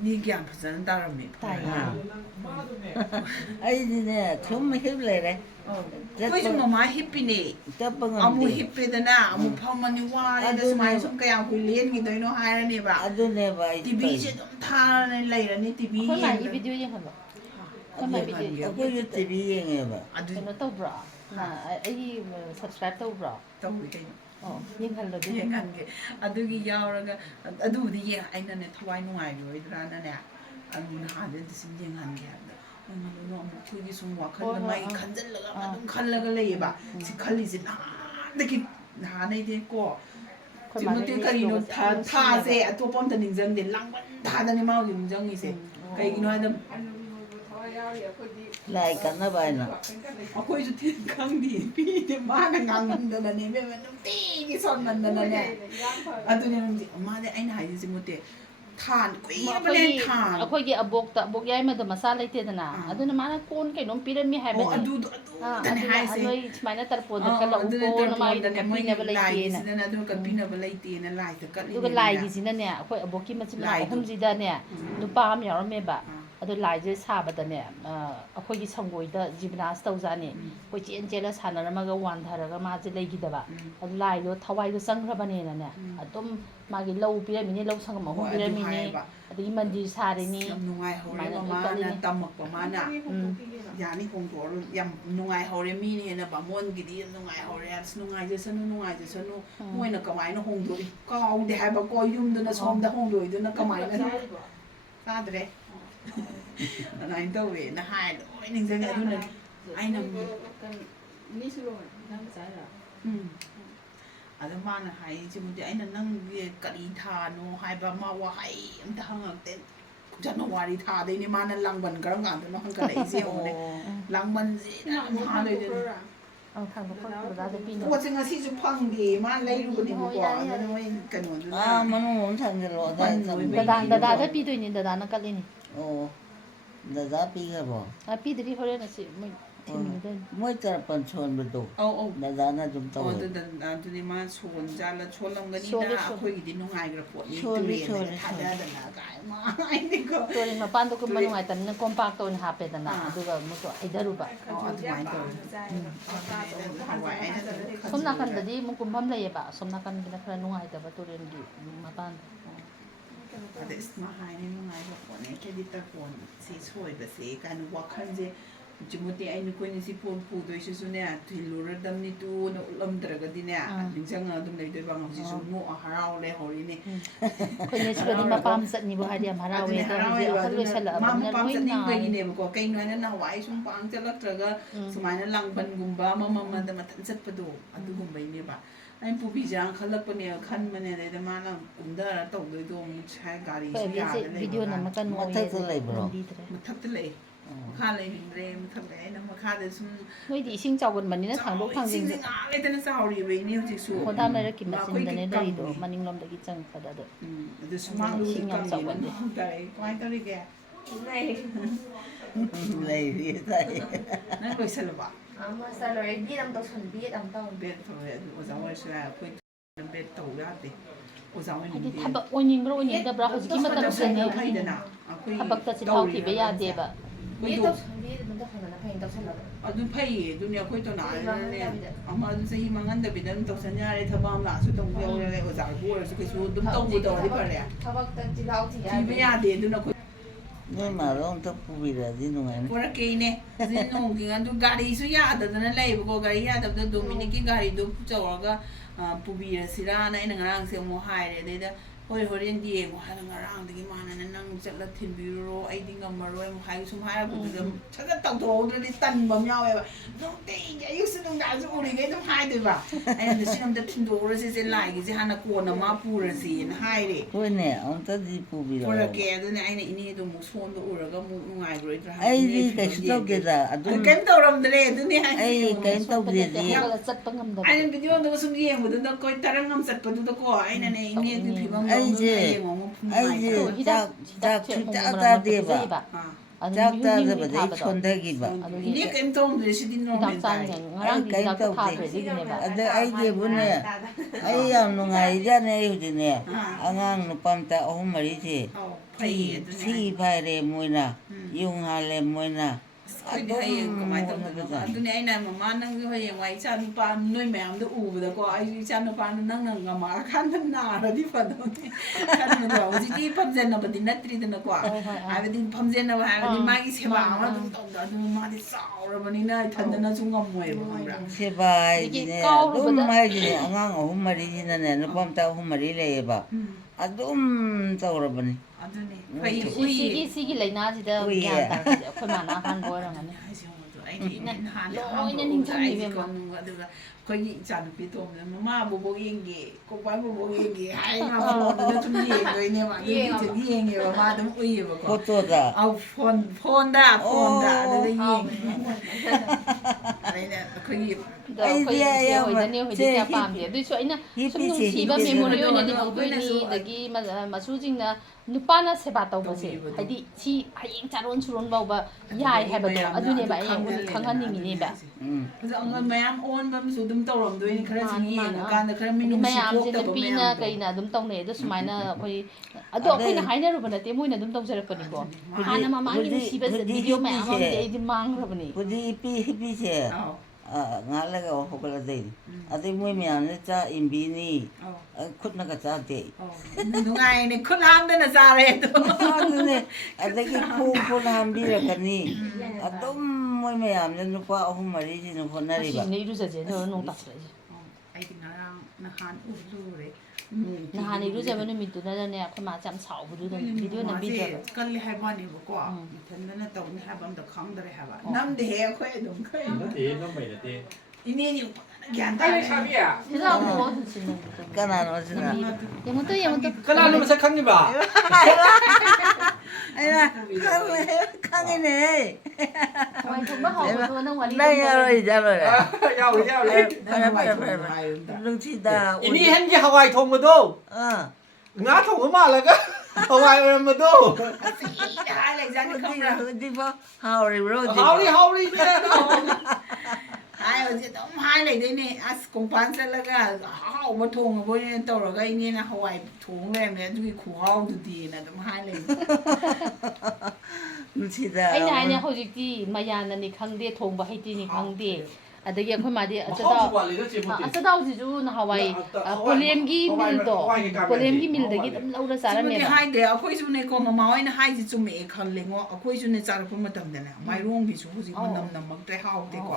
ꯏꯅꯦ ꯒ꯭ꯌꯥꯟ ꯐꯖꯅ ꯇꯥꯔꯝꯃꯦ ꯑꯩꯗꯤꯅꯦ ꯁꯨꯝ ꯍꯤꯞ ꯂꯩꯔꯦ ꯑꯩꯈꯣꯏꯁꯨ ꯃꯃꯥ ꯍꯤꯞꯄꯤꯅꯦ ꯆꯠꯄ ꯑꯃꯨꯛ ꯉꯝꯗꯦ ꯍꯤꯞꯄꯦꯗꯅ ꯑꯃꯨꯛ ꯐꯝꯃꯅꯤ ꯋꯥꯔꯦꯗ ꯁꯨꯃꯥꯏꯅ ꯁꯨꯝ ꯀꯌꯥꯝ ꯀꯨꯏ ꯂꯦꯟꯈꯤꯗꯣꯏꯅꯣ ꯍꯥꯏꯔꯅꯦꯕ ꯑꯗꯨꯅꯦꯕ ꯑꯩ ꯇꯤꯚꯤꯁꯦ ꯑꯗꯨꯝ ꯊꯥꯔ ꯂꯩꯔꯅꯤ ꯇꯤꯚꯤ ꯑꯩꯈꯣꯏ ꯃꯥꯒꯤ ꯌꯦꯡꯗꯅ ꯚꯤꯗꯤꯑꯣ ꯌꯦꯡꯍꯜꯂꯣ ꯑꯩꯈꯣꯏꯁꯨ ꯇꯤꯚꯤ ꯌꯦꯡꯉꯦꯕ ꯑꯗꯨ ꯀꯩꯅꯣ ꯇꯧꯕ꯭ꯔꯣ ꯑꯩꯒꯤ ꯁꯕꯁꯀ꯭ꯔꯥꯏꯞ ꯇꯧꯕ꯭ꯔꯣ ꯇꯧꯋꯤ ꯀꯩꯅꯣ ꯑꯣ ꯌꯦꯡꯍꯜꯂꯗꯤ ꯌꯦꯡꯍꯟꯒꯦ ꯑꯗꯨꯒꯤ ꯌꯥꯎꯔꯒ ꯑꯗꯨꯕꯨꯗꯤ ꯑꯩꯅꯅꯦ ꯊꯋꯥꯏ ꯅꯨꯡꯉꯥꯏꯔꯣꯏꯗ꯭ꯔꯥꯅꯅꯦ ꯑꯗꯨ ꯅꯍꯥꯟꯗꯩꯗꯤ ꯁꯨꯝ ꯌꯦꯡꯍꯟꯒꯦ ꯍꯥꯏꯕꯗ ꯃꯗꯨꯅ ꯑꯃꯨꯛ ꯑꯩꯈꯣꯏꯒꯤ ꯁꯨꯝ ꯋꯥꯈꯜꯗ ꯃꯥꯒꯤ ꯈꯟꯖꯤꯜꯂꯒ ꯑꯗꯨꯝ ꯈꯜꯂꯒ ꯂꯩꯌꯦꯕ ꯁꯤ ꯈꯜꯂꯤꯁꯦ ꯅꯍꯥꯟꯗꯩꯗꯤꯀꯣ ꯑꯩꯈꯣꯏ ꯃꯥꯒꯤ ꯇꯤꯃꯣꯊꯤ ꯀꯔꯤꯅꯣ ꯔꯦꯁꯤꯑꯣꯒꯁꯦ ꯌꯥꯝ ꯅꯨꯡꯁꯤꯌꯦꯕ. ꯊꯥꯁꯦ ꯑꯇꯣꯞꯄ ꯑꯝꯇ ꯅꯤꯡꯁꯤꯡꯗꯦ ꯂꯥꯡꯕꯟ ꯊꯥꯗꯅꯤ ꯃꯥꯒꯤ ꯅꯤꯡꯁꯤꯡꯉꯤꯁꯦ ꯀꯩꯒꯤꯅꯣ ꯍꯥꯏꯗ ꯂꯥꯏ ꯀꯟꯅꯕ ꯍꯥꯏꯅ ꯑꯩꯈꯣꯏꯁꯨ ꯈꯪꯗꯦ ꯄꯤꯗꯦ ꯃꯥꯅ ꯉꯥꯡꯃꯟꯗꯅꯅꯦ ꯏꯕꯦꯝꯃ ꯅꯨꯡꯇꯤꯒꯤ ꯁꯣꯟꯃꯟꯗꯅꯅꯦ ꯑꯗꯨꯅꯦ ꯃꯥꯗꯤ ꯑꯩꯅ ꯍꯥꯏꯔꯤꯁꯦ ꯃꯨꯠꯇꯦ ꯊꯥ ꯀꯨꯏꯔꯕꯅꯦ ꯊꯥ ꯑꯩꯈꯣꯏꯒꯤ ꯑꯕꯣꯛ ꯌꯥꯏꯃꯗꯣ ꯃꯆꯥ ꯂꯩꯇꯦꯗꯅ ꯑꯗꯨꯅ ꯃꯥꯅ ꯀꯣꯟ ꯀꯩꯅꯣꯝ ꯄꯤꯔꯝꯃꯤ ꯍꯥꯏꯕꯅꯤ ꯑꯗꯨꯗꯅꯦ ꯑꯗꯨꯅ ꯍꯥꯏꯁꯦ ꯅꯣꯏ ꯁꯨꯃꯥꯏꯅ ꯇꯔꯄꯣꯟꯗ ꯑꯗꯨꯅꯦ ꯀꯠꯂꯛꯎꯀꯣꯅ ꯃꯥꯒꯤꯗꯣ ꯇꯔꯄꯣꯟꯗꯅꯦ ꯃꯣꯏꯒꯤ ꯀꯠꯄꯤꯅꯕ ꯂꯩꯇꯦꯅ. ꯂꯥꯏꯒꯤꯁꯤꯗꯅ ꯑꯗꯨ ꯀꯠꯄꯤꯅꯕ ꯂꯩꯇꯦꯅ ꯂꯥꯏꯗ ꯑꯗꯨꯒ ꯀꯠꯂꯤꯅꯦꯅꯅꯦ ꯂꯥꯏꯒꯤꯁꯤꯅꯅꯦ ꯑꯩꯈꯣꯏ ꯑꯕꯣꯛꯀꯤ ꯃꯆꯤꯟ ꯃꯅꯥꯎ ꯂꯥꯏꯗꯣ ꯑꯍꯨꯝꯁꯤꯗꯅꯦ ꯅꯨꯄꯥ ꯑꯃ ꯌꯥꯎꯔꯝꯃꯦꯕ. ꯑꯗꯣ ꯂꯥꯏꯁꯦ ꯁꯥꯕꯗꯅꯦ ꯑꯩꯈꯣꯏꯒꯤ ꯁꯪꯒꯣꯏꯗ ꯖꯤꯕꯅꯥꯁ ꯇꯧꯖꯥꯠꯅꯤ. ꯑꯩꯈꯣꯏ ꯆꯦꯜꯂ ꯁꯥꯟꯅꯔꯝꯃꯒ ꯋꯥꯟꯊꯔꯒ ꯃꯥꯁꯦ ꯂꯩꯈꯤꯗꯕ. ꯑꯗꯨ ꯂꯥꯏꯗꯣ ꯊꯋꯥꯏꯗꯣ ꯆꯪꯈ꯭ꯔꯕꯅꯦꯅꯅꯦ ꯑꯗꯨꯝ ꯃꯥꯒꯤ ꯂꯧ ꯄꯤꯔꯝꯃꯤꯅꯤ, ꯂꯧ ꯁꯪꯒꯝ 3 ꯍꯣꯏ ꯑꯗꯨ ꯄꯤꯔꯝꯃꯤꯅꯤ, ꯍꯥꯏꯌꯦꯕ ꯑꯗꯒꯤ ꯃꯟꯗꯤꯔ ꯁꯥꯔꯤꯅꯤ. ꯌꯥꯝ ꯅꯨꯡꯉꯥꯏꯍꯧꯔꯦ ꯑꯗꯨꯃꯥꯏꯅ ꯂꯣꯏ ꯃꯃꯥꯅ ꯀꯠꯂꯤꯅꯤ. ꯇꯝꯃꯛꯄ ꯃꯥꯅ ꯌꯥꯅꯤ ꯍꯣꯡꯗꯣꯛꯑꯔꯣꯏ ꯌꯥꯝ ꯅꯨꯡꯉꯥꯏꯍꯧꯔꯦ ꯃꯤꯅ ꯍꯦꯟꯅ ꯕꯥꯃꯣꯟꯒꯤꯗꯤ ꯌꯥꯝ ꯅꯨꯡꯉꯥꯏꯍꯧꯔꯦ ꯑꯁ ꯅꯨꯡꯉꯥꯏꯖꯁꯅꯨ ꯃꯣꯏꯅ ꯀꯃꯥꯏꯅ ꯍꯣꯡꯗꯣꯛꯏ ꯀꯥꯎꯗꯦ ꯍꯥꯏꯕꯀꯣ ꯌꯨꯝꯗꯨꯅ ꯁꯣꯝꯗ ꯍꯣꯡꯗꯣꯛꯏꯗꯨꯅ ꯀꯃꯥꯏꯅ ꯆꯥꯗ꯭ꯔꯦ ꯑꯗꯨꯃꯥꯏꯅ ꯇꯧꯋꯦꯅ ꯍꯥꯏ ꯂꯣꯏ ꯅꯤꯡꯁꯤꯡꯉꯦ ꯑꯗꯨꯅ ꯑꯩꯅ ꯑꯗ ꯃꯥꯅ ꯍꯥꯏꯔꯤꯁꯤꯕꯨꯗꯤ ꯑꯩꯅ ꯅꯪꯒꯤ ꯀꯔꯤ ꯊꯥꯅꯣ ꯍꯥꯏꯕ ꯑꯃ ꯋꯥꯍꯩ ꯑꯝꯇ ꯍꯪꯉꯛꯇꯦ. ꯖꯅꯋꯥꯔꯤ ꯊꯥꯗꯩꯅꯦ ꯃꯥꯅ ꯂꯥꯡꯕꯟ ꯀꯔꯝ ꯀꯥꯟꯗꯅꯣ ꯍꯪꯒꯠꯂꯛꯏꯁꯦ ꯌꯦꯡꯉꯨꯅꯦ. ꯂꯥꯡꯕꯟꯁꯤꯅ ꯊꯥꯗꯣꯏꯗꯣꯏꯅꯦ. ꯄꯣꯠꯁꯦ ꯉꯁꯤꯁꯨ ꯐꯪꯗꯦ ꯃꯥ ꯂꯩꯔꯨꯕꯅꯦꯕꯀꯣ ꯑꯗꯨꯅ ꯃꯣꯏ ꯀꯩꯅꯣꯗꯨꯅ ꯃꯅꯨꯡ ꯊꯝꯖꯤꯜꯂꯣ ꯕꯟ ꯑꯗꯥꯏ ꯑꯣꯏꯕꯒꯤ ꯗꯗꯥꯗ ꯄꯤꯗꯣꯏꯅꯤ, ꯗꯗꯥꯅ ꯀꯠꯂꯤꯅꯤ. ꯑꯣ ꯗꯗꯥ ꯄꯤꯈ꯭ꯔꯕꯣ? ꯄꯤꯗ꯭ꯔꯤ, ꯍꯣꯔꯦꯟ ꯑꯁꯤ ꯃꯣꯏ ꯊꯤꯟꯈꯤꯗꯣꯏꯅꯤ. ꯃꯣꯏ ꯇꯔꯄꯟ ꯁꯣꯟꯕꯗꯣ ꯑꯧ ꯗꯗꯥꯅ ꯑꯗꯨꯝ ꯇꯧꯋꯦ. ꯑꯗꯨꯗꯤ ꯃꯥ ꯁꯣꯜꯂꯝꯒꯅꯤꯗ ꯁꯣꯜꯂꯤ. ꯑꯩꯈꯣꯏꯒꯤꯗꯤ ꯅꯨꯡꯉꯥꯏꯈ꯭ꯔ ꯄꯣꯠꯅꯤ ꯁꯣꯜꯂꯤ ꯇꯨꯔꯦꯟꯗꯒ ꯁꯣꯜꯂꯤ ꯁꯣꯜꯂꯤ. ꯊꯥꯗꯗꯅ ꯀꯥꯏ ꯃꯥꯏꯅꯤꯀꯣ ꯇꯨꯔꯦꯟ ꯃꯄꯥꯟꯗ ꯀꯨꯝꯕ ꯅꯨꯡꯉꯥꯏꯇꯕꯅꯤꯅ ꯀꯣꯝꯄꯥꯛꯇ ꯑꯣꯏꯅ ꯍꯥꯞꯄꯦꯗꯅ ꯑꯗꯨꯒ ꯑꯃꯨꯛꯀ ꯍꯩꯊꯔꯨꯕ. ꯑꯗꯨꯃꯥꯏꯅ ꯇꯧꯋꯦ. ꯍꯋꯥꯏ ꯑꯩꯅ ꯁꯣꯝ ꯅꯥꯀꯟꯗꯗꯤ ꯑꯃꯨꯛ ꯀꯨꯝꯐꯝ ꯂꯩꯌꯦꯕ. ꯁꯣꯝ ꯅꯥꯀꯟꯒꯤꯅ ꯈꯔ ꯅꯨꯡꯉꯥꯏꯇꯕ ꯇꯨꯔꯦꯟꯒꯤ ꯃꯄꯥꯟꯗ. ꯑꯗ ꯏꯁꯃꯥ ꯍꯥꯏꯅ ꯅꯨꯡꯉꯥꯏꯕ ꯄꯣꯠꯅꯦ ꯑꯩꯈꯣꯏꯗꯤ ꯇꯔꯄꯣꯟꯁꯤ ꯁꯣꯏꯕꯁꯦ ꯀꯥꯏꯅ ꯋꯥꯈꯜꯁꯦ ꯍꯧꯖꯤꯛꯃꯨꯛꯇꯤ ꯑꯩꯈꯣꯏꯅ ꯁꯤ ꯄꯣꯟ ꯄꯨꯗꯣꯏꯁꯤꯁꯨꯅꯦ ꯊꯤꯜꯂꯨꯔꯗꯝꯅꯤ ꯇꯨꯅ ꯎꯠꯂꯝꯗ꯭ꯔꯒꯗꯤꯅꯦ ꯅꯤꯡꯁꯤꯡꯉ ꯑꯗꯨꯝ ꯂꯩꯗꯣꯏꯕ ꯍꯧꯖꯤꯛꯁꯨ ꯅꯣꯛꯑ ꯍꯔꯥꯎ ꯂꯩꯍꯧꯔꯤꯅꯦ. ꯑꯩꯈꯣꯏꯅ ꯁꯤꯕꯗꯤ ꯃꯄꯥꯝ ꯆꯠꯅꯤꯕꯨ ꯍꯥꯏꯗꯤ ꯌꯥꯝ ꯍꯔꯥꯎꯋꯦ. ꯑꯗꯨꯅꯦ ꯑꯗꯣ ꯍꯧꯖꯤꯛ ꯍꯔꯥꯎꯋꯦꯕ ꯑꯍꯜ ꯑꯗꯨꯅ ꯃꯥ ꯑꯣꯏꯁꯜꯂꯛꯑꯕꯅꯤꯅ ꯃꯄꯥꯝ ꯂꯣꯏ ꯅꯥꯔꯦ. ꯆꯠꯅꯤꯡꯕꯒꯤꯅꯦꯕꯀꯣ ꯀꯩꯅꯣ ꯍꯥꯏꯅ ꯅꯍꯥꯟꯋꯥꯏ ꯁꯨꯝ ꯄꯥꯡ ꯆꯠꯂꯛꯇ꯭ꯔꯒ ꯁꯨꯃꯥꯏꯅ ꯂꯥꯡꯕꯟꯒꯨꯝꯕ ꯑꯃꯗ ꯃꯊꯟ ꯆꯠꯄꯗꯣ ꯑꯗꯨꯒꯨꯝꯕꯩꯅꯦꯕ. ꯑꯩꯅ ꯄꯨꯕꯤꯁꯤꯔꯥꯅ ꯈꯜꯂꯛꯄꯅꯦ ꯑꯗꯩꯗ ꯃꯥꯅ ꯀꯨꯝꯊꯔ ꯇꯧꯗꯣꯏꯗꯣ ꯑꯃꯨꯛ ꯒꯥꯔꯤꯁꯨ ꯌꯥꯗ ꯚꯤꯗꯤꯑꯣ ꯂꯩꯕ ꯅꯝꯃ ꯀꯟꯅ ꯃꯊꯛꯇ ꯂꯩꯕ꯭ꯔꯣ? ꯃꯊꯛꯇ ꯂꯩ. ꯃꯈꯥ ꯂꯩꯅꯤꯡꯗ꯭ꯔꯦ ꯃꯊꯛꯇ ꯑꯩꯅ ꯃꯈꯥꯗ ꯁꯨꯝ ꯅꯣꯏꯗꯤ ꯏꯁꯤꯡ ꯆꯥꯎꯒꯟꯕꯅꯤꯅ ꯊꯥꯡꯗꯣꯛ ꯏꯁꯤꯡꯁꯦ ꯊꯥꯡꯖꯤꯟꯁꯨ. ꯉꯥ ꯂꯩꯇꯅ ꯆꯥꯎꯔꯤꯕ ꯏꯅꯦ ꯍꯧꯖꯤꯛꯁꯨ ꯈꯣꯡꯗꯥꯝ ꯂꯩꯔꯛꯀꯤ ꯑꯩꯈꯣꯏꯒꯤ ꯃꯆꯤꯟꯗꯅꯦ ꯂꯩꯔꯤꯗꯣ, ꯀꯪꯉꯤ ꯃꯅꯤꯡꯂꯣꯝꯗꯒꯤ ꯆꯪꯉꯛꯄꯗ. ꯑꯗꯣ ꯑꯗꯨ ꯑꯗꯨꯅ ꯁꯨꯃꯥꯡꯗꯨꯁꯨ ꯏꯁꯤꯡ ꯌꯥꯝ ꯀꯪꯉꯦꯅ ꯆꯥꯎꯒꯟꯗꯦ. ꯅꯣꯡ ꯇꯥꯔꯛꯏ ꯀꯃꯥꯏꯅ ꯇꯧꯔꯤꯒꯦ? ꯂꯩꯔꯤ ꯇꯥꯏ. ꯅꯪ ꯂꯣꯏꯁꯜꯂꯕ? ꯃꯥꯁꯇꯔ ꯂꯣꯏꯔꯦ. ꯕꯤ.ꯑꯦꯗ ꯑꯃꯨꯛ ꯇꯧꯁꯜꯂꯤ. ꯕꯤ.ꯑꯦꯗ ꯑꯃꯨꯛ ꯇꯧꯔꯤ. ꯕꯦꯠ ꯇꯧꯔꯦ ꯑꯗꯨ ꯑꯣꯖꯥ ꯑꯣꯏꯔꯁꯨ ꯌꯥꯏ ꯑꯩꯈꯣꯏ ꯕꯦꯠ ꯇꯧ ꯌꯥꯗꯦ. ꯑꯣꯖꯥ ꯍꯥꯏꯗꯤ ꯑꯣꯏꯅꯤꯡꯗꯦ. ꯊꯕꯛ ꯑꯣꯏꯅꯤꯡꯕ꯭ꯔꯥ ꯑꯣꯏꯅꯤꯡꯗꯕ꯭ꯔꯥ ꯍꯧꯖꯤꯛꯀꯤ ꯇꯧꯁꯟꯕ ꯃꯇꯝꯁꯤꯗꯗꯤ ꯐꯩꯗꯅ ꯑꯩꯈꯣꯏ ꯊꯕꯛꯇ ꯆꯤꯜꯍꯥꯎ ꯇꯧꯔꯤ ꯊꯤꯕ ꯍꯥꯏꯕꯁꯦ. ꯌꯥꯗꯦꯕ. ꯑꯗꯨ ꯐꯩꯌꯦ ꯑꯗꯨꯅꯦ ꯑꯩꯈꯣꯏ ꯇꯣꯅꯥꯅꯅꯦ ꯑꯃ ꯑꯗꯨ ꯆꯍꯤ ꯃꯥꯡꯍꯟꯗꯕꯤꯗ ꯑꯗꯨꯝ ꯇꯧꯁꯟ ꯌꯥꯔꯦ. ꯊꯕꯛ ꯑꯃ ꯂꯥꯛꯑꯁꯨ ꯇꯧꯕ ꯌꯥꯎꯔꯦ. ꯑꯣꯖꯥꯕꯨ ꯑꯣꯏꯔꯁꯨ ꯀꯩꯁꯨ ꯑꯗꯨꯝ ꯇꯧꯔꯗꯤ ꯐꯔꯦ. ꯊꯕꯛꯇ ꯆꯤꯜꯍꯥꯎ ꯊꯤꯕ ꯌꯥꯗꯦ ꯑꯗꯨꯅ ꯑꯩꯈꯣꯏ ꯅꯣꯏ ꯃꯥꯗꯣ ꯑꯝꯇ ꯄꯨꯕꯤꯔꯛꯑꯗꯤ ꯅꯨꯡꯉꯥꯏꯅꯤ. ꯄꯨꯔꯛꯀꯦ ꯏꯅꯦ. ꯍꯧꯖꯤꯛ ꯅꯣꯡꯒꯤ ꯑꯗꯨ ꯒꯥꯔꯤꯁꯨ ꯌꯥꯗꯗꯅ ꯂꯩꯌꯦꯕꯀꯣ. ꯒꯥꯔꯤ ꯌꯥꯗꯕꯗꯣ ꯗꯣꯃꯤꯅꯤꯛꯀꯤ ꯒꯥꯔꯤꯗꯣ ꯆꯧꯔꯒ ꯄꯨꯕꯤꯔꯁꯤꯔꯥꯅ ꯑꯩꯅ ꯉꯔꯥꯡꯁꯦ ꯑꯃꯨꯛ ꯍꯥꯏꯔꯦ. ꯑꯗꯩꯗ ꯍꯣꯏ ꯍꯣꯔꯦꯟ ꯌꯦꯡꯉꯣ ꯍꯥꯏꯅ ꯉꯔꯥꯡꯗꯒꯤ ꯃꯥꯅꯅꯦ ꯅꯪ ꯆꯠꯂ ꯊꯤꯟꯕꯤꯔꯨꯔꯣ ꯑꯩꯗꯤ ꯉꯝꯃꯔꯣꯏ ꯑꯃꯨꯛ ꯁꯨꯝ ꯍꯥꯏꯔꯛꯄꯗꯨꯗ ꯁꯠ ꯇꯧꯊꯣꯛꯍꯧꯗ꯭ꯔꯗꯤ ꯇꯟꯕ ꯑꯃ ꯌꯥꯎꯋꯦꯕ. ꯅꯨꯡꯇꯤꯒꯤ ꯑꯌꯨꯛꯁꯨ ꯅꯨꯡꯗꯥꯡꯁꯨ ꯎꯔꯤꯉꯩ ꯑꯗꯨꯝ ꯍꯥꯏꯗꯣꯏꯕ. ꯑꯩꯅ ꯁꯤ ꯑꯝꯇ ꯊꯤꯟꯗꯣꯛꯎꯔꯁꯤꯁꯦ ꯂꯥꯏꯒꯤꯁꯦ ꯍꯥꯟꯅ ꯀꯣꯟꯅ ꯃꯥ ꯄꯨꯔꯁꯤꯅ ꯍꯥꯏꯔꯦ. ꯍꯣꯏꯅꯦ ꯑꯃꯨꯛꯇꯗꯤ ꯄꯨꯕꯤꯔꯛꯑꯣ. ꯄꯨꯔꯛꯀꯦ ꯑꯗꯨꯅꯦ ꯑꯩꯅ ꯏꯅꯦꯗꯣ ꯑꯃꯨꯛ ꯁꯣꯟꯕ ꯎꯔꯒ ꯑꯃꯨꯛ ꯅꯨꯡꯉꯥꯏꯔꯣꯏꯗ꯭ꯔꯥ ꯍꯥꯏꯕ. ꯑꯩꯗꯤ ꯏꯅꯦ ꯀꯩꯁꯨ ꯐꯤꯕꯝ ꯌꯦꯡꯒꯦ. ꯇꯧꯗꯦꯗ ꯑꯗꯨꯝ ꯀꯩꯝ ꯇꯧꯔꯝꯗ꯭ꯔꯦ ꯑꯗꯨꯅꯦ ꯍꯥꯏꯁꯦ ꯑꯩ ꯌꯦꯡꯉꯨꯅꯦ. ꯀꯩꯝ ꯇꯧꯗꯦꯗꯤ. ꯆꯠꯄ ꯉꯝꯗꯕꯗꯣ. ꯑꯩꯅ ꯚꯤꯗꯤꯑꯣꯗꯨꯒ ꯁꯨꯝ ꯌꯦꯡꯕꯗꯨꯗ ꯑꯩꯈꯣꯏ ꯇꯔꯪ ꯑꯃ ꯆꯠꯄꯗꯨꯗꯀꯣ ꯑꯩꯅꯅꯦ ꯏꯅꯦꯒꯤ ꯐꯤꯕꯝꯗꯣ ꯑꯗꯨꯅ ꯌꯦꯡꯉꯣ ꯑꯃꯨꯛ ꯅꯨꯡꯉꯥꯏꯇꯕ. ꯆꯥꯛ ꯁꯨꯡꯆꯥ ꯆꯥꯗꯦꯕ. ꯆꯥꯛ ꯆꯥꯗꯕꯗꯩ ꯁꯣꯟꯊꯈꯤꯕ. ꯏꯅꯦ ꯀꯩꯝ ꯇꯧꯔꯝꯗ꯭ꯔꯦ ꯁꯤꯗꯤ ꯅꯣꯔꯃꯦꯜ ꯇꯥꯏ. ꯑꯩ ꯀꯩꯝ ꯇꯧꯗꯦ. ꯑꯗ ꯑꯩꯒꯤꯕꯨꯅꯦ ꯑꯩ ꯌꯥꯝ ꯅꯨꯡꯉꯥꯏꯖꯥꯠꯅꯦ. ꯑꯩ ꯍꯧꯖꯤꯛꯅꯦ ꯑꯉꯥꯡ ꯅꯨꯄꯥ ꯃꯆꯥ 3 4ꯁꯦ ꯐꯩꯌꯦ ꯑꯗꯨꯅꯦ ꯊꯤ ꯐꯥꯏꯔꯦ ꯃꯣꯏꯅ, ꯌꯨꯡ ꯍꯥꯜꯂꯦ ꯃꯣꯏꯅ, ꯑꯩꯈꯣꯏꯗꯤ ꯍꯌꯦꯡ ꯀꯃꯥꯏꯅ ꯇꯧꯗꯣꯏꯅꯣ ꯑꯗꯨꯅꯦ ꯑꯩꯅ ꯃꯃꯥ ꯅꯪꯁꯨ ꯍꯌꯦꯡꯋꯥꯏ ꯏꯆꯥ ꯅꯨꯄꯥ ꯅꯣꯏ ꯃꯌꯥꯝꯗꯣ ꯎꯕꯗꯀꯣ ꯑꯩꯁꯨ ꯏꯆꯥ ꯅꯨꯄꯥꯅ ꯅꯪꯅ ꯉꯝꯃꯛꯑꯀꯥꯟꯗ ꯅꯥꯔꯗꯤ ꯐꯗꯧꯅꯤ ꯈꯟꯕꯗꯣ ꯍꯧꯖꯤꯛꯇꯤ ꯐꯝꯖꯟꯅꯕꯗꯤ ꯅꯠꯇ꯭ꯔꯤꯗꯅꯀꯣ ꯍꯥꯏꯕꯗꯤ ꯐꯝꯖꯟꯅꯕ ꯍꯥꯏꯕꯗꯤ ꯃꯥꯒꯤ ꯁꯦꯕꯥ ꯑꯃ ꯑꯗꯨꯝ ꯇꯧꯗ ꯑꯗꯨ ꯃꯥꯗꯤ ꯆꯥꯎꯔꯕꯅꯤꯅ ꯏꯊꯟꯗꯅꯁꯨ ꯉꯝꯃꯣꯏꯕ ꯈꯪꯕ꯭ꯔꯥ ꯁꯦꯕꯥ ꯍꯥꯏꯁꯤꯅꯦ ꯑꯗꯨꯝ ꯍꯥꯏꯁꯤꯅꯦ ꯑꯉꯥꯡ 3-4ꯁꯤꯅꯅꯦ ꯅꯨꯄꯥ ꯃꯆꯥ 3-4 ꯂꯩꯌꯦꯕ ꯑꯗꯨꯝ ꯇꯧꯔꯕꯅꯤ ꯑꯗꯨꯅꯦ ꯐꯩ ꯁꯤꯒꯤ ꯂꯥꯏꯅꯥꯁꯤꯗ ꯒ꯭ꯌꯥꯟ ꯇꯥꯔꯛꯄꯁꯦ ꯑꯩꯈꯣꯏ ꯃꯥꯅ ꯑꯍꯥꯟꯕ ꯑꯣꯏꯔꯝꯒꯅꯤ ꯂꯣꯏꯅ ꯅꯤꯡꯁꯤꯡꯉꯤꯕ ꯑꯗꯨꯒ ꯑꯩꯈꯣꯏꯒꯤ ꯏꯆꯥꯅꯨꯄꯤ ꯇꯣꯝꯕꯗ ꯃꯃꯥ ꯕꯣꯕꯣꯛ ꯌꯦꯡꯒꯦ ꯀꯣꯛꯄꯥꯏ ꯕꯣꯕꯣꯛ ꯌꯦꯡꯒꯦ ꯍꯥꯏꯅ ꯐꯣꯟꯗꯨꯗ ꯁꯨꯝ ꯌꯦꯡꯗꯣꯏꯅꯦꯕ ꯑꯗꯨꯒꯤ ꯌꯦꯡꯉꯦꯕ ꯃꯥ ꯑꯗꯨꯝ ꯎꯏꯌꯦꯕꯀꯣ ꯐꯣꯇꯣꯗ ꯑꯧ ꯐꯣꯟꯗ ꯑꯗꯨꯗ ꯌꯦꯡꯉꯦ ꯑꯗꯩꯗ ꯑꯩꯈꯣꯏꯒꯤ ꯑꯩꯈꯣꯏ ꯏꯆꯦ ꯍꯣꯏꯗꯅꯦ ꯍꯣꯏꯗꯤ ꯀꯌꯥ ꯄꯥꯝꯗꯦ ꯑꯗꯨꯏꯁꯨ ꯑꯩꯅ ꯁꯨꯝ ꯅꯨꯡꯁꯤꯕ ꯃꯦꯃꯣꯔꯤ ꯑꯣꯏꯅ ꯂꯩꯍꯧꯗꯣꯏꯅꯤ ꯑꯗꯒꯤ ꯃꯁꯨꯁꯤꯡꯅ ꯅꯨꯄꯥꯅ ꯁꯦꯕꯥ ꯇꯧꯕꯁꯦ ꯍꯥꯏꯗꯤ ꯁꯤ ꯍꯌꯦꯡ ꯆꯥꯔꯣꯟ ꯁꯨꯔꯣꯟ ꯐꯥꯎꯕ ꯌꯥꯏ ꯍꯥꯏꯕꯗꯣ ꯑꯗꯨꯅꯦꯕ ꯑꯩꯅ ꯈꯪꯍꯟꯅꯤꯡꯉꯤꯅꯦꯕ ꯑꯗꯣ ꯑꯉꯥꯡ ꯃꯌꯥꯝ ꯑꯣꯟꯕ ꯑꯃꯁꯨ ꯑꯗꯨꯝ ꯇꯧꯔꯝꯗꯣꯏꯅꯤ ꯈꯔ ꯁꯨꯝ ꯌꯦꯡꯉꯀꯥꯟꯗ ꯈꯔ ꯃꯤꯅꯨꯡꯁꯤ ꯄꯣꯛꯇꯕ ꯅꯨꯄꯤꯅ ꯃꯌꯥꯝꯗꯣ ꯀꯩꯅ ꯑꯗꯨꯝ ꯇꯧꯅꯩ ꯑꯗꯣ ꯁꯨꯃꯥꯏꯅ ꯑꯩꯈꯣꯏ ꯑꯗꯣ ꯑꯩꯈꯣꯏꯅ ꯍꯥꯏꯅꯔꯨꯕ ꯅꯠꯇꯦ ꯃꯣꯏꯅ ꯑꯗꯨꯝ ꯇꯧꯖꯔꯛꯄꯅꯤꯀꯣ ꯍꯥꯟꯅ ꯃꯃꯥꯡꯒꯤ ꯅꯨꯡꯁꯤꯕ ꯚꯤꯗꯤꯑꯣ ꯃꯌꯥꯝ ꯑꯃꯗꯤ ꯑꯩꯗꯤ ꯃꯥꯡꯈ꯭ꯔꯕꯅꯤ ꯍꯧꯖꯤꯛ ꯍꯤꯞꯄꯤꯁꯦ ꯉꯥꯏꯍꯥꯛ ꯂꯩꯔꯒ ꯍꯧꯒꯠꯂꯗꯣꯏꯅꯤ ꯑꯗꯩ ꯃꯣꯏ ꯃꯌꯥꯝꯅ ꯆꯥꯛ ꯏꯟꯕꯤꯅꯤ ꯈꯨꯠꯅꯒ ꯆꯥꯗꯦ ꯅꯨꯡꯉꯥꯏꯅꯦ ꯈꯨꯠ ꯍꯥꯝꯗꯅ ꯆꯥꯔꯦ ꯑꯗꯣ ꯑꯗꯨꯅꯦ ꯑꯗꯒꯤ ꯈꯣꯡ ꯍꯥꯝꯕꯤꯔꯛꯀꯅꯤ ꯑꯗꯨꯝ ꯃꯣꯏ ꯃꯌꯥꯝꯅ ꯅꯨꯄꯥ 3-4ꯁꯤꯅ ꯍꯣꯠꯅꯔꯤꯕ ꯉꯁꯤꯁꯤꯅ ꯏꯔꯨꯖꯁꯦ ꯅꯣꯡ ꯇꯥꯁꯤꯜꯂꯛꯏꯁꯦ ꯑꯩꯗꯤ ꯉꯔꯥꯡ ꯅꯍꯥꯟ ꯎꯔꯨꯔꯦ ꯅꯍꯥꯟ ꯏꯔꯨꯖꯕ ꯅꯨꯃꯤꯠꯇꯨꯗꯅꯅꯦ ꯑꯩꯈꯣꯏ ꯃꯥꯁꯦ ꯌꯥꯝ ꯁꯥꯎꯕꯗꯨꯗ ꯚꯤꯗꯤꯑꯣ ꯅꯝꯕꯤꯗ꯭ꯔꯕ ꯀꯜꯂꯦ ꯍꯥꯏꯕꯅꯦꯕꯀꯣ ꯏꯊꯟꯗꯅ ꯇꯧꯅꯤ ꯍꯥꯏꯕ ꯑꯝꯇ ꯈꯪꯗ꯭ꯔꯦ ꯍꯥꯏꯕ ꯅꯝꯗꯦꯍꯦ ꯑꯩꯈꯣꯏ ꯑꯗꯨꯝ ꯏꯅꯦꯗꯤ ꯐꯖꯅ ꯒ꯭ꯌꯥꯟ ꯇꯥꯔꯦ ꯀꯅꯥꯅꯣ ꯁꯤꯅ ꯌꯦꯡꯉꯨꯇꯣ ꯀꯅꯥꯅꯣ ꯃꯁꯛ ꯈꯪꯉꯤꯕ ꯑꯩꯅ ꯈꯪꯉꯤꯅꯦ ꯍꯋꯥꯏ ꯊꯣꯡꯕ ꯍꯥꯎꯕꯗꯣ ꯅꯪ ꯋꯥꯔꯤ ꯅꯪ ꯌꯥꯎꯔꯣꯏ ꯌꯥꯎꯔꯤ ꯐꯔꯦ ꯅꯨꯡꯁꯤꯗ ꯏꯅꯦ ꯍꯟꯒꯤ ꯍꯋꯥꯏ ꯊꯣꯡꯕꯗꯣ ꯉꯥ ꯊꯣꯡꯕ ꯃꯥꯜꯂꯒ ꯍꯋꯥꯏ ꯑꯣꯏꯔꯝꯕꯗꯣ ꯍꯥꯏ ꯂꯩꯖꯥꯠꯅꯤ ꯈꯪꯕ꯭ꯔꯥ ꯍꯧꯖꯤꯛꯐꯥꯎ ꯍꯥꯎꯔꯤꯕ꯭ꯔꯣ ꯍꯥꯎꯔꯤ ꯍꯥꯏ ꯍꯧꯖꯤꯛ ꯑꯗꯨꯝ ꯍꯥꯏ ꯂꯩꯗꯣꯏꯅꯦ ꯑꯁ ꯀꯣꯡꯄꯥꯟ ꯆꯠꯂꯒ ꯑꯍꯥꯎꯕ ꯊꯣꯡꯉꯕꯣꯏꯅ ꯇꯧꯔꯒ ꯏꯅꯦꯅ ꯍꯋꯥꯏ ꯊꯣꯡ ꯂꯩꯔꯝꯃꯦ ꯑꯗꯨꯒꯤ ꯈꯨꯍꯥꯎꯗꯨꯗꯤꯅ ꯑꯗꯨꯝ ꯍꯥꯏ ꯂꯩ ꯅꯨꯡꯁꯤꯗ ꯑꯩꯅ ꯍꯥꯏꯅꯦ ꯍꯧꯖꯤꯛꯇꯤ ꯃꯌꯥꯟꯅꯅꯤ ꯈꯪꯗꯦ ꯊꯣꯡꯕ ꯍꯩꯇ꯭ꯔꯤꯅꯤ ꯈꯪꯗꯦ ꯑꯗꯒꯤ ꯑꯩꯈꯣꯏ ꯃꯥꯗꯤ ꯑꯆꯥꯊꯥꯎꯁꯤꯁꯨ ꯅꯍꯥꯟꯋꯥꯏ ꯄꯣꯂꯦꯝꯒꯤ ꯃꯤꯜꯗꯣ ꯄꯣꯂꯦꯝꯒꯤ ꯃꯤꯜꯗꯒꯤ ꯑꯗꯨꯝ ꯂꯧꯔ ꯁꯤꯕꯨꯗꯤ ꯆꯥꯔꯝꯃꯦꯕ ꯍꯥꯏꯗꯦ ꯑꯩꯈꯣꯏꯁꯨꯅꯦꯀꯣ ꯃꯃꯥ ꯍꯣꯏꯅ ꯍꯥꯏꯁꯤ ꯆꯨꯝꯃꯛꯑꯦ ꯈꯜꯂꯦꯉꯣ ꯑꯩꯈꯣꯏꯁꯨꯅꯦ ꯆꯥꯔꯛꯄ ꯃꯇꯝꯗꯅꯦ ꯃꯥꯏꯔꯣꯡꯕꯤꯁꯨ ꯍꯧꯖꯤꯛ ꯃꯅꯝ ꯅꯝꯃꯛꯇ꯭ꯔꯦ ꯍꯥꯎꯇꯦꯀꯣ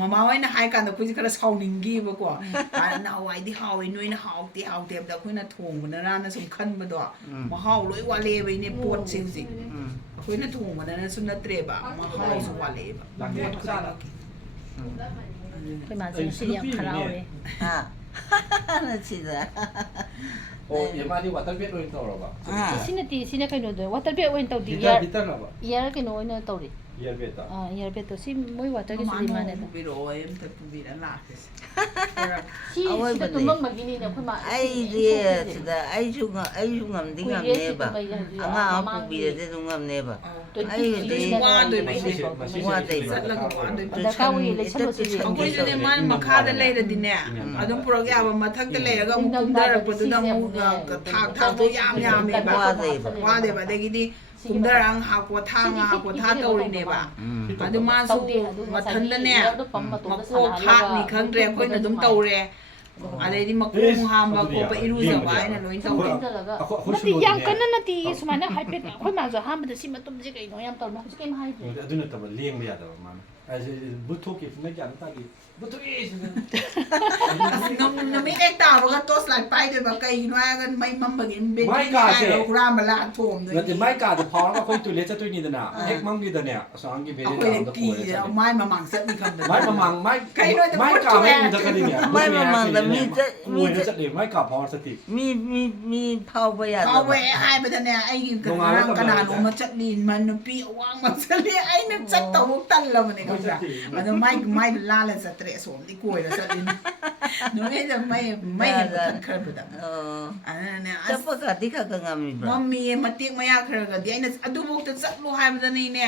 ꯃꯃꯥ ꯍꯣꯏꯅ ꯍꯥꯏ ꯀꯥꯟꯗ ꯑꯩꯈꯣꯏꯁꯦ ꯈꯔ ꯁꯥꯎꯅꯤꯡꯈꯤꯕꯀꯣ ꯅꯍꯥꯟꯋꯥꯏꯗꯤ ꯍꯥꯎꯋꯦ ꯅꯣꯏꯅ ꯍꯥꯎꯇꯦ ꯍꯥꯏꯕꯗ ꯑꯩꯈꯣꯏꯅ ꯊꯣꯡꯕꯅꯔꯥꯅ ꯁꯨꯝ ꯈꯟꯕꯗꯣ ꯃꯍꯥꯎ ꯂꯣꯏ ꯋꯥꯠꯂꯛꯑꯦꯕꯏꯅꯦ ꯄꯣꯠꯁꯦ ꯍꯧꯖꯤꯛ ꯑꯩꯈꯣꯏꯅ ꯊꯣꯡꯕꯗꯅꯁꯨ ꯅꯠꯇ꯭ꯔꯦꯕ ꯃꯍꯥꯎꯁꯨ ꯋꯥꯠꯂꯛꯑꯦꯕ ꯑꯩꯈꯣꯏ ꯃꯥꯁꯦ ꯉꯁꯤꯗꯤ ꯌꯥꯝ ꯍꯔꯥꯎꯔꯦ ꯁꯤꯗ ꯑꯣ ꯃꯥꯗꯤ ꯋꯥꯇꯔ ꯕꯦꯗ ꯑꯣꯏꯅ ꯇꯧꯔꯕ ꯁꯤ ꯅꯠꯇꯦ ꯁꯤꯅ ꯀꯩꯅꯣꯗꯣ ꯋꯥꯇꯔ ꯕꯦꯒ ꯑꯣꯏꯅ ꯇꯧꯗꯦ ꯍꯤꯇꯔꯂꯕ ꯏꯌꯥꯔ ꯀꯩꯅꯣ ꯑꯣꯏꯅ ꯇꯧꯔꯤ ꯏꯌꯔ ꯕꯦꯗꯇ ꯏꯌꯥꯔ ꯕꯦꯒꯇꯣ ꯁꯤ ꯃꯣꯏ ꯋꯥꯇꯔꯒꯤꯁꯨ ꯃꯥꯅꯦ ꯄꯨꯕꯤꯔꯛꯑꯣ ꯑꯩ ꯑꯝꯇ ꯄꯨꯕꯤꯔ ꯂꯥꯛꯀꯦꯁꯦ ꯁꯤꯗ ꯇꯨꯝꯃꯝꯕꯒꯤꯅꯤꯅꯦ ꯑꯩꯈꯣꯏ ꯃꯥ ꯑꯩꯗꯤ ꯁꯤꯗ ꯑꯩꯁꯨ ꯉꯝꯗꯤ ꯉꯝꯅꯦꯕ ꯑꯉꯥꯡ ꯑꯃ ꯄꯨꯕꯤꯔꯗꯤ ꯑꯗꯨꯝ ꯉꯝꯅꯦꯕ ꯑꯩꯈꯣꯏꯁꯨꯅꯦ ꯃꯥꯅ ꯃꯈꯥꯗ ꯂꯩꯔꯗꯤꯅꯦ ꯑꯗꯨꯝ ꯄꯨꯔꯛ ꯌꯥꯕ ꯃꯊꯛꯇ ꯂꯩꯔꯒ ꯑꯃꯨꯛ ꯀꯨꯝꯊꯔꯛꯄꯗꯨꯗ ꯑꯃꯨꯛ ꯊꯥꯛꯇꯣ ꯌꯥꯝꯃꯦꯕ ꯋꯥꯗꯦꯕ ꯑꯗꯒꯤꯗꯤ ꯀꯨꯝꯊꯔꯒ ꯉꯥꯏꯍꯥꯛ ꯄꯣꯊꯥ ꯇꯧꯔꯤꯅꯦꯕ ꯑꯗꯨ ꯃꯥꯁꯨ ꯃꯊꯟꯇꯅꯦ ꯃꯀꯣꯛ ꯊꯥꯛꯅꯤ ꯈꯪꯗ꯭ꯔꯦ ꯑꯩꯈꯣꯏꯅ ꯑꯗꯨꯝ ꯇꯧꯔꯦ ꯑꯗꯩꯗꯤ ꯃꯈꯣꯡ ꯍꯥꯝꯕ ꯈꯣꯠꯄ ꯏꯔꯨꯖꯕ ꯍꯥꯏꯅ ꯂꯣꯏ ꯇꯧꯔꯦ ꯅꯠꯇꯦ ꯌꯥꯝ ꯀꯟꯅ ꯅꯠꯇꯦ ꯁꯨꯃꯥꯏꯅ ꯍꯥꯏꯐꯦꯠ ꯑꯩꯈꯣꯏ ꯃꯥꯁꯨ ꯑꯍꯥꯟꯕꯗ ꯁꯤ ꯃꯇꯨꯝꯁꯦ ꯀꯩꯅꯣ ꯌꯥꯝ ꯇꯧꯔꯃꯦ ꯍꯧꯖꯤꯛ ꯀꯩꯝ ꯍꯥꯏꯗꯦ ꯑꯗꯨ ꯅꯠꯇꯕ ꯂꯦꯡꯕ ꯌꯥꯗꯕ ꯃꯥꯅ ꯕꯨꯠꯊꯣꯛꯈꯤꯕꯅ ꯒ꯭ꯌꯥꯟ ꯇꯥꯗꯦ ꯅꯨꯃꯤꯠ ꯍꯦꯛ ꯇꯥꯕꯒ ꯇꯣꯁ ꯂꯥꯏꯠ ꯄꯥꯏꯗꯣꯏꯕ ꯀꯩꯒꯤꯅꯣ ꯍꯥꯏꯔꯒ ꯃꯩ ꯃꯝꯕꯒꯤ ꯃꯥꯏ ꯀꯥꯁꯦ ꯍꯨꯔꯥꯟꯕ ꯂꯥꯛꯑ ꯅꯠꯇꯦ ꯊꯣꯝꯗꯣꯏꯅꯤ ꯃꯥꯏ ꯀꯥꯗ ꯐꯥꯎꯔꯒ ꯑꯩꯈꯣ ꯇꯣꯏꯂꯦꯠ ꯆꯠꯇꯣꯏꯅꯤꯗꯅ ꯍꯦꯛ ꯃꯪꯈꯤꯗꯅꯦ ꯑꯁꯣꯝꯒꯤ ꯑꯩꯈꯣꯏꯅ ꯀꯤꯌꯦ ꯃꯥꯏ ꯃꯃꯥꯡ ꯆꯠꯅꯤ ꯈꯪꯗꯅ ꯃꯥꯏ ꯃꯃꯥꯡ ꯀꯩꯅꯣ ꯃꯥꯏ ꯀꯥ ꯃꯩ ꯎꯗꯀꯗꯤꯅꯦ ꯃꯥꯏ ꯃꯃꯥꯡꯗ ꯃꯤ ꯆꯠꯂꯦ ꯃꯥꯏ ꯀꯥ ꯐꯥꯎꯔ ꯆꯠꯇꯦ ꯃꯤ ꯐꯥꯎꯕ ꯌꯥꯗꯕ ꯐꯥꯎꯕ ꯍꯥꯏꯕꯗꯅꯦ ꯑꯩꯒꯤ ꯉꯔꯥꯡ ꯀꯅꯥꯅꯣꯃ ꯆꯠꯂꯤ ꯅꯨꯄꯤ ꯑꯋꯥꯡꯕ ꯆꯠꯂꯤ ꯑꯩꯅ ꯆꯠꯇꯧ ꯇꯜꯂꯕꯅꯦ ꯈꯪꯕ꯭ꯔꯥ ꯑꯗꯣ ꯃꯥꯏꯗꯣ ꯂꯥꯜꯂ ꯆꯠꯇ꯭ꯔꯦ ꯑꯁꯣꯝꯗꯤ ꯀꯣꯏꯔ ꯆꯠꯂꯤꯅꯤ ꯅꯨꯃꯤꯠꯇ ꯃꯩ ꯍꯦꯛ ꯃꯨꯊꯠꯈ꯭ꯔꯕꯗ ꯑꯗꯨꯅꯅꯦ ꯆꯠꯄ ꯀꯥꯗꯤ ꯈꯔ ꯉꯝꯃꯤꯕ꯭ꯔꯥ ꯃꯝꯃꯤꯌꯦ ꯃꯇꯦꯛ ꯃꯌꯥ ꯈꯔꯒꯗꯤ ꯑꯩꯅ ꯑꯗꯨꯐꯥꯎꯗ ꯆꯠꯂꯨ ꯍꯥꯏꯕꯗꯅꯤꯅꯦ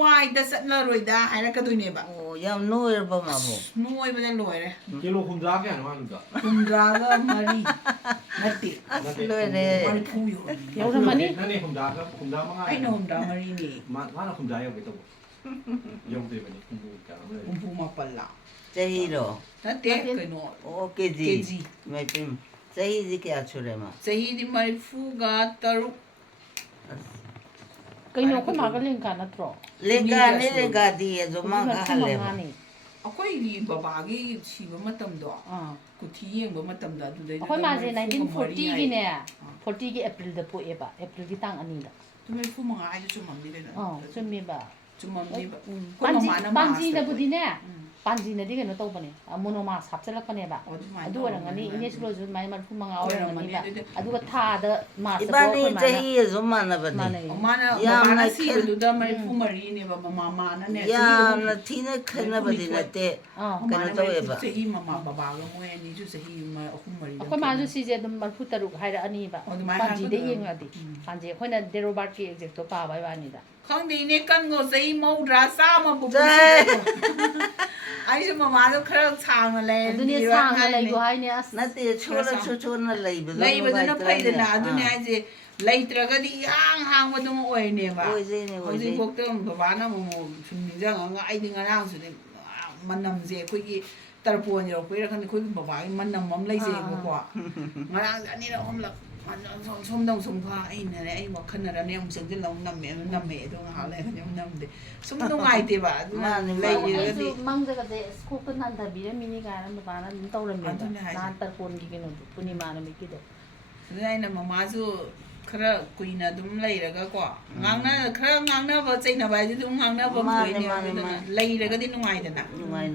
ꯋꯥꯏꯗ ꯆꯠꯂꯔꯣꯏꯗ ꯍꯥꯏꯔꯛꯀꯗꯣꯏꯅꯦꯕ ꯑꯣ ꯌꯥꯝ ꯅꯣꯏꯔꯕ ꯃꯥꯕꯨ ꯅꯣꯏꯕꯗ ꯂꯣꯏꯔꯦ ꯀꯤꯂꯣ 60 ꯀꯌꯥꯅꯣ ꯃꯥꯅꯨꯗ 64 ꯅꯠꯇꯦ ꯂꯣꯏꯔꯦ 40 ꯌꯧꯔꯝꯃꯅꯤ ꯅꯪꯅꯦ 65 ꯑꯩꯅ 64ꯅꯤ ꯃꯥꯅ 60 ꯌꯧꯒꯦ ꯇꯧꯕ ꯌꯧꯗꯦꯕꯅꯤ ꯍꯨꯝꯐꯨ ꯀꯌꯥꯅꯣꯝ ꯂꯩ 64 ꯂꯥ ꯆꯍꯤꯔꯣ ꯅꯠꯇꯦ ꯀꯩꯅꯣ ꯑꯣ ꯀꯦꯖꯤ ꯀꯦꯖꯤ ꯃꯩꯄꯤꯝ ꯆꯍꯤꯗꯤ ꯀꯌꯥ ꯁꯨꯔꯦ ꯃꯥ ꯆꯍꯤꯗꯤ 43 ꯀꯩꯅꯣ ꯑꯩꯈꯣꯏ ꯃꯥꯒ ꯂꯦꯡꯀꯥ ꯅꯠꯇ꯭ꯔꯣ ꯂꯦꯡꯒꯥꯅꯤ ꯂꯦꯡꯒꯥꯗꯤ ꯑꯗꯣ ꯃꯥ ꯍꯧꯖꯤꯛ ꯍꯜꯂꯦꯕ 35ꯅꯤ ꯑꯩꯈꯣꯏꯒꯤ ꯕꯕꯥꯒꯤ ꯁꯤꯕ ꯃꯇꯝꯗꯣ ꯑꯥ ꯀꯨꯊꯤ ꯌꯦꯡꯕ ꯃꯇꯝꯗ ꯑꯗꯨꯗꯩꯗꯨꯗ ꯑꯩꯈꯣꯏ ꯃꯥꯁꯦ 44 ꯍꯥꯏ 1940ꯒꯤꯅꯦ 40ꯒꯤ ꯑꯦꯄ꯭ꯔꯤꯜꯗ ꯄꯣꯛꯑꯦꯕ ꯑꯦꯄ꯭ꯔꯤꯜꯒꯤ ꯇꯥꯡ 2ꯗ 45 ꯍꯥꯏꯗꯨ ꯆꯨꯝꯃꯝꯅꯤ ꯀꯩꯅꯣ ꯆꯨꯝꯃꯦꯕ ꯆꯨꯝꯃꯝꯅꯤꯕ ꯎꯝ ꯑꯩꯈꯣꯏ ꯃꯃꯥꯅ ꯄꯥꯟꯖꯤꯅꯕꯨꯗꯤꯅꯦ ꯄꯥꯟꯖꯤꯅꯗꯤ ꯀꯩꯅꯣ ꯇꯧꯕꯅꯦ ꯃꯣꯅꯣꯃꯥꯁ ꯍꯥꯞꯆꯤꯜꯂꯛꯄꯅꯦꯕ ꯑꯗꯨꯃꯥꯏꯅ ꯑꯗꯨ ꯑꯣꯏꯔꯝꯒꯅꯤ ꯇꯧꯔꯝꯒꯅꯤ. ꯏꯅꯦꯁꯨꯂꯣꯁꯨ ꯑꯗꯨꯃꯥꯏꯅ 35 ꯑꯣꯏꯔꯝꯃꯅꯤ. ꯑꯣꯏꯔꯝꯒꯅꯤꯕ ꯑꯗꯨꯗꯤ ꯑꯗꯨꯒ ꯊꯥꯗ ꯃꯥꯔꯁꯇ ꯏꯕꯥꯅꯤ ꯄꯣꯛꯑ ꯆꯍꯤ ꯑꯗꯨꯝ ꯃꯥꯟꯅꯕꯅꯤ ꯃꯥꯟꯅꯩ ꯃꯥꯅ ꯌꯥꯝꯅ ꯕꯕꯥꯅ ꯈꯦꯠ- ꯁꯤꯕꯗꯨꯗ 34ꯅꯦꯕ ꯃꯃꯥꯅꯅꯦ ꯌꯥꯝꯅ ꯊꯤꯅ ꯈꯦꯠꯅꯕꯗꯤ ꯅꯠꯇꯦ ꯑꯥ ꯀꯩꯅꯣ ꯇꯧꯋꯦꯕ ꯆꯍꯤ ꯃꯃꯥ ꯕꯕꯥꯒ ꯃꯣꯏ ꯑꯅꯤꯁꯨ ꯆꯍꯤ 3-4 ꯑꯩꯈꯣꯏ ꯃꯥꯁꯨ ꯁꯤꯁꯦ ꯑꯗꯨꯝ 43 ꯍꯥꯏꯔꯛꯑꯅꯤꯕ ꯑꯗꯨꯃꯥꯏꯅ ꯄꯥꯟꯖꯤꯗ ꯍꯥꯏꯔꯛꯀꯗꯣꯏꯔ? ꯌꯦꯡꯉꯗꯤ ꯄꯥꯟꯖꯤ ꯑꯩꯈꯣꯏꯅ ꯗꯦꯔꯣꯕꯥꯔꯠꯀꯤ ꯑꯦꯛꯖꯦꯛꯇꯣ ꯄꯥꯕꯩ ꯋꯥꯅꯤꯗ ꯈꯪꯗꯦ ꯏꯅꯦ ꯀꯟꯒꯣ ꯆꯍꯤ 100 ꯑꯩꯁꯨ ꯃꯃꯥꯗꯣ ꯈꯔ ꯁꯥꯡꯅ ꯂꯩ ꯑꯗꯨꯅꯦ ꯁꯥꯡꯅ ꯂꯩꯒꯣ ꯍꯥꯏꯅꯦ ꯑꯁ ꯅꯠꯇꯦ ꯁꯣꯜꯂꯁꯨ ꯁꯣꯟꯅ ꯂꯩꯕꯗꯣ ꯂꯩꯕꯗꯨꯅ ꯐꯩꯗꯅ ꯑꯗꯨꯅꯦ ꯑꯥ. ꯍꯥꯏꯁꯦ ꯂꯩꯇ꯭ꯔꯒꯗꯤ ꯏꯍꯥꯡ ꯍꯥꯡꯕꯗꯨꯝ ꯑꯣꯏꯅꯦꯕ ꯑꯣꯏꯗꯣꯏꯅꯦ, ꯑꯣꯏꯗꯣꯏꯅꯦ. ꯍꯧꯖꯤꯛꯐꯥꯎꯗ ꯕꯕꯥꯅ ꯑꯃꯨꯛ ꯁꯨꯝ ꯅꯤꯡꯁꯤꯡꯉꯒ ꯑꯩꯗꯤ ꯉꯔꯥꯡꯁꯨꯅꯦ ꯃꯅꯝꯁꯦ ꯑꯩꯈꯣꯏꯒꯤ ꯇꯔꯄꯣꯟ ꯌꯧꯔꯛꯄꯩꯔꯥ ꯈꯪꯗꯦ ꯑꯩꯈꯣꯏꯒꯤ ꯕꯕꯥꯒꯤ ꯃꯅꯝ ꯑꯃ ꯂꯩꯖꯩꯑꯕꯀꯣ ꯉꯔꯥꯡꯁꯦ 2-3 ꯁꯣꯝꯗ ꯁꯨꯝ ꯑꯩꯅꯅꯦ ꯑꯩ ꯋꯥꯈꯜꯅꯔꯅꯦ ꯑꯃꯨꯛ ꯆꯪꯁꯤꯜꯂ ꯑꯃꯨꯛ ꯅꯝꯃꯦ ꯑꯗꯣ ꯉꯥꯏꯍꯥꯛ ꯂꯩꯔꯒꯅꯤ ꯑꯃꯨꯛ ꯅꯝꯗꯦ ꯁꯨꯝ ꯅꯨꯡꯉꯥꯏꯇꯦꯕ ꯑꯗꯨꯅ ꯃꯥꯅꯤ, ꯃꯥꯅꯤ. ꯂꯩꯔꯒꯗꯤ ꯑꯩꯁꯨ ꯃꯪꯗꯒꯁꯦ ꯀꯣꯛꯇ ꯅꯥꯟꯊꯕꯤꯔꯝꯃꯤꯅꯤ ꯀꯥꯏꯅ ꯕꯕꯥꯅ ꯑꯗꯨꯝ ꯇꯧꯔꯝꯃꯦꯕ ꯑꯗꯨꯅꯦ ꯍꯥꯏꯁꯦ. ꯅꯍꯥꯟ ꯇꯔꯄꯣꯟꯒꯤ ꯀꯩꯅꯣꯗꯣ ꯄꯨꯔꯅꯤꯃꯥ ꯅꯨꯃꯤꯠꯀꯤꯗꯣ ꯑꯗꯨꯅ ꯑꯩꯅ ꯃꯃꯥꯁꯨ ꯈꯔ ꯀꯨꯏꯅ ꯑꯗꯨꯝ ꯂꯩꯔꯒꯀꯣ ꯈꯔ ꯉꯥꯡꯅꯕ ꯆꯩꯅꯕ ꯍꯥꯏꯁꯤ ꯑꯗꯨꯝ ꯉꯥꯡꯅꯕ ꯃꯥꯅꯦ, ꯊꯣꯛꯏꯅꯦ ꯃꯥꯅꯦ, ꯑꯗꯨꯅ ꯃꯥꯅꯦ. ꯂꯩꯔꯒꯗꯤ ꯅꯨꯡꯉꯥꯏꯗꯅ ꯅꯨꯡꯉꯥꯏ